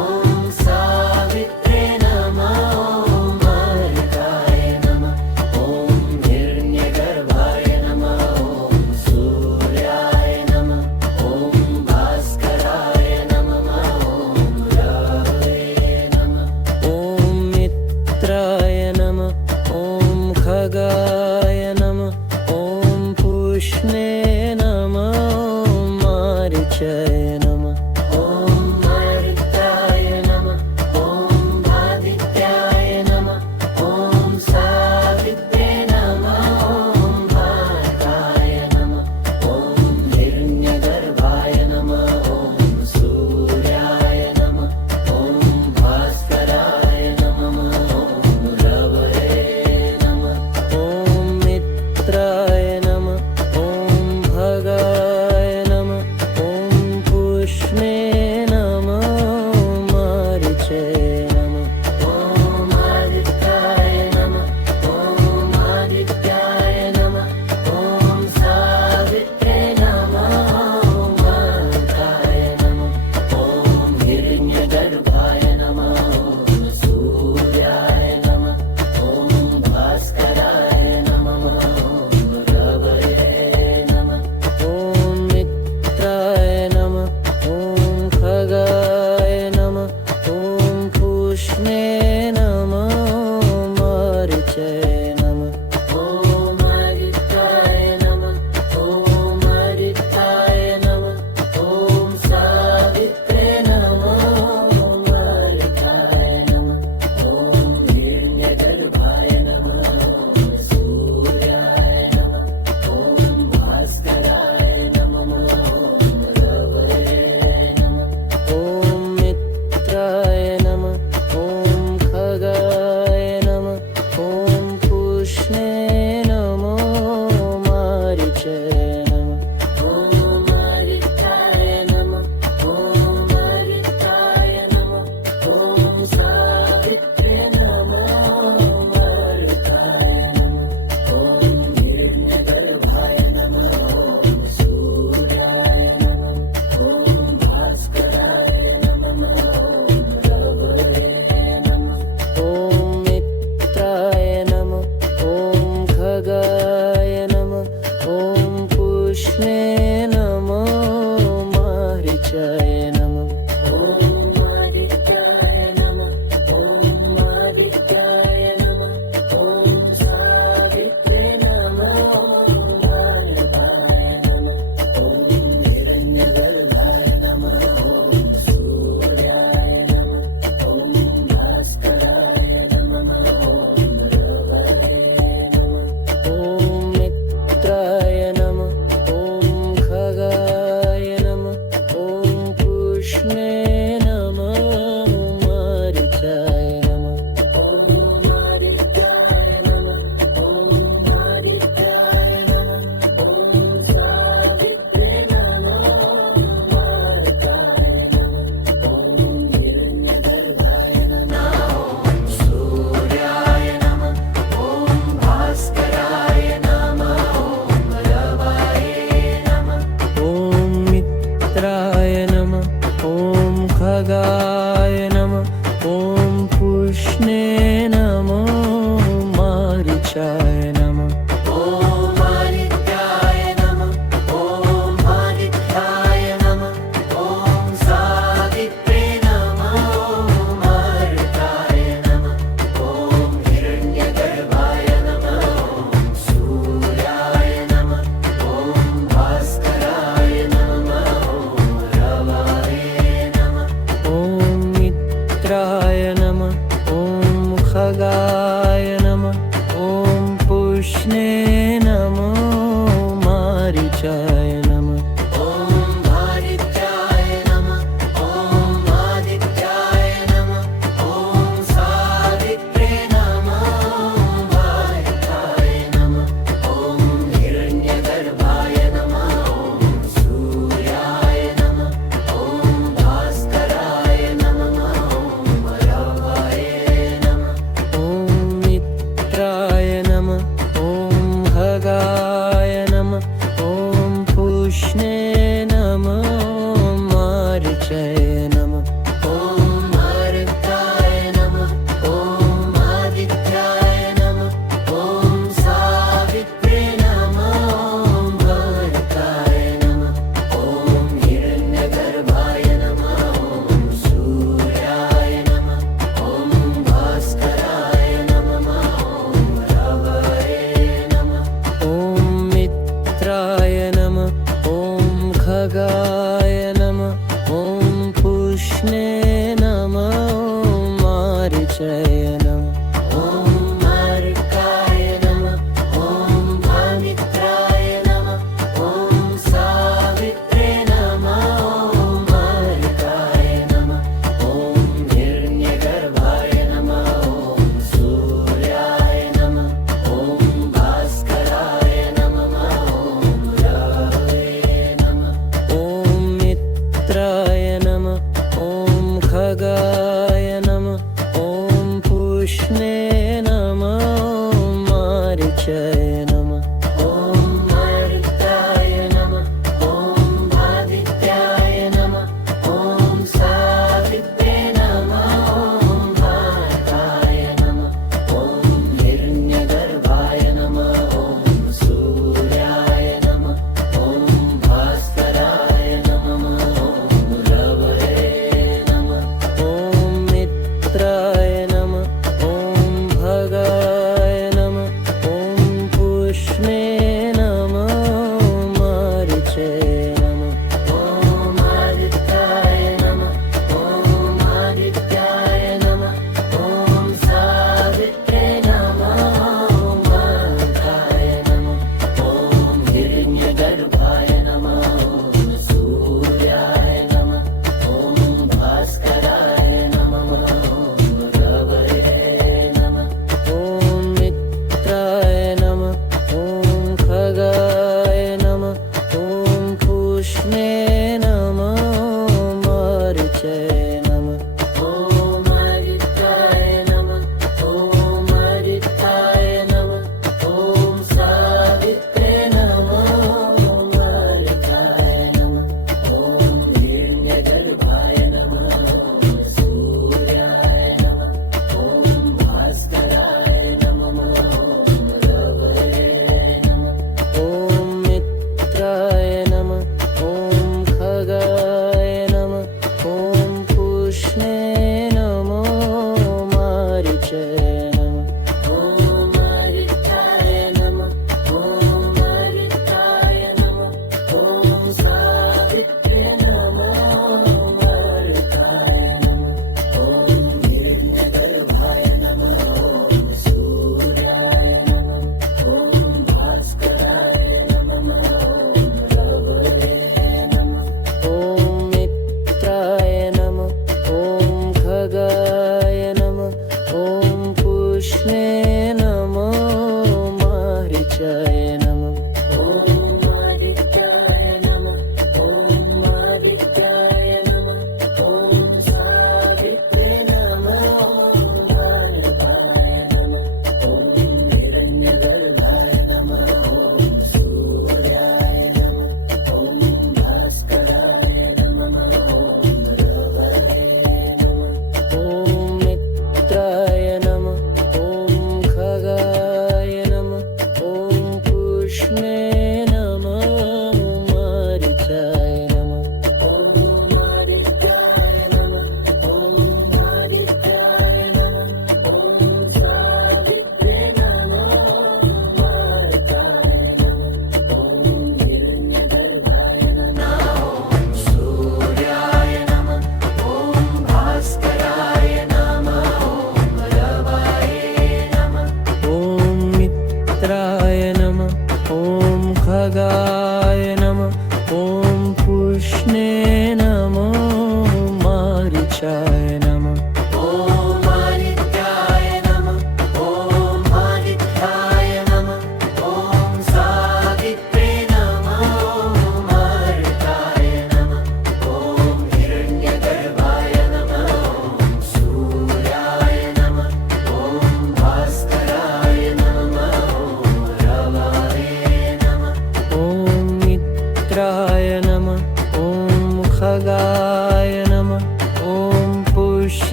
ॐ सावित्रे नमः ॐ मार्काय नमः ॐ हिरण्यगर्भाय नमः ॐ सूर्याय नमः ॐ भास्कराय नमः ॐ रवये नमः ॐ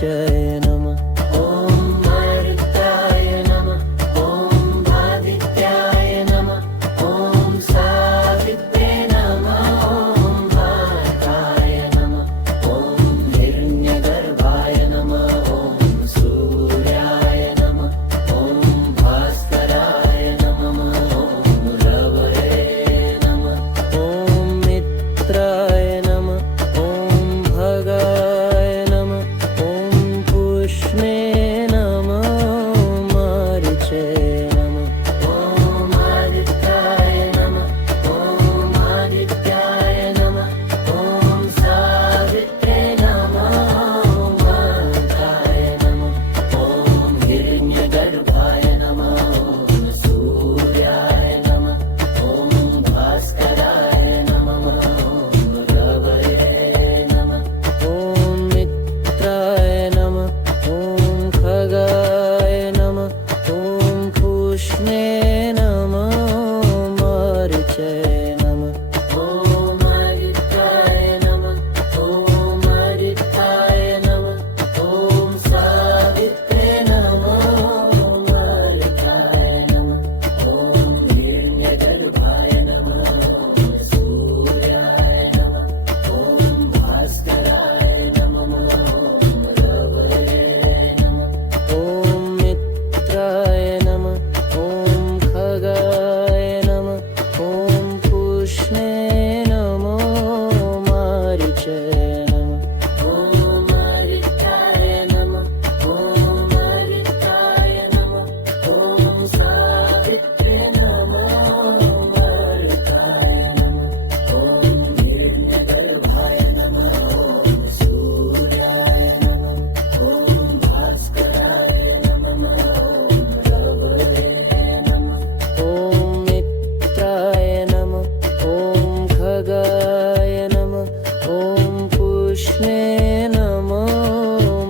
मारीचाय नमः ॐ मरुताय नमः ॐ आदित्याय नमः ॐ सावित्रे नमः ॐ भारताय नमः ॐ हिरण्यगर्भाय नमः ॐ सूर्याय नमः ॐ भास्कराय नमः ॐ रवये नमः ॐ मित्राय नमः ॐ भगाय नमः ॐ पुष्णे नमः मारीचाय नमः ॐ आदित्याय नमः ॐ आदित्याय नमः ॐ सावित्रे नमः ॐ भारताय नमः ॐ हिरण्यगर्भाय नमः ॐ सूर्याय नमः ॐ भास्कराय नमः ॐ रवये नमः ॐ मित्राय नमः ॐ खगाय नमः ॐ पुष्णे नमः मारीचाय नमः ॐ आदित्याय नमः ॐ आदित्याय नमः ॐ सावित्रे नमः ॐ भारताय नमः ॐ हिरण्यगर्भाय नमः ॐ सूर्याय नमः ॐ भास्कराय नमः ॐ रवये नमः ॐ मित्राय नमः ॐ खगाय नमः ॐ पुष्णे नमः मारीचाय नमः ॐ आदित्याय नमः ॐ आदित्याय नमः ॐ सावित्रे नमः ॐ भारताय नमः ॐ हिरण्यगर्भाय नमः ॐ सूर्याय नमः ॐ भास्कराय नमः ॐ रवये नमः ॐ मित्राय नमः ॐ खगाय नमः ॐ पुष्णे नमः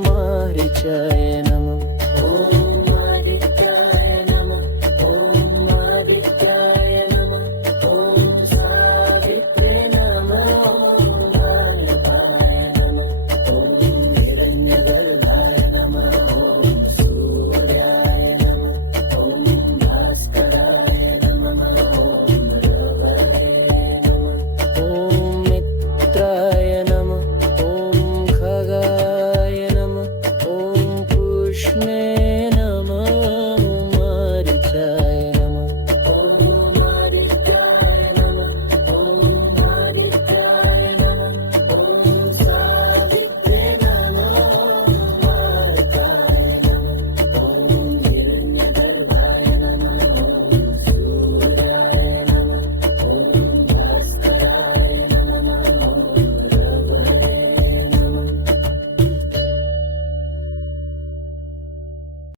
मारीचाय नमः ॐ आदित्याय नमः ॐ आदित्याय नमः ॐ सावित्रे नमः ॐ भारताय नमः ॐ हिरण्यगर्भाय नमः ॐ सूर्याय नमः ॐ भास्कराय नमः ॐ रवये नमः ॐ मित्राय नमः ॐ खगाय नमः ॐ पुष्णे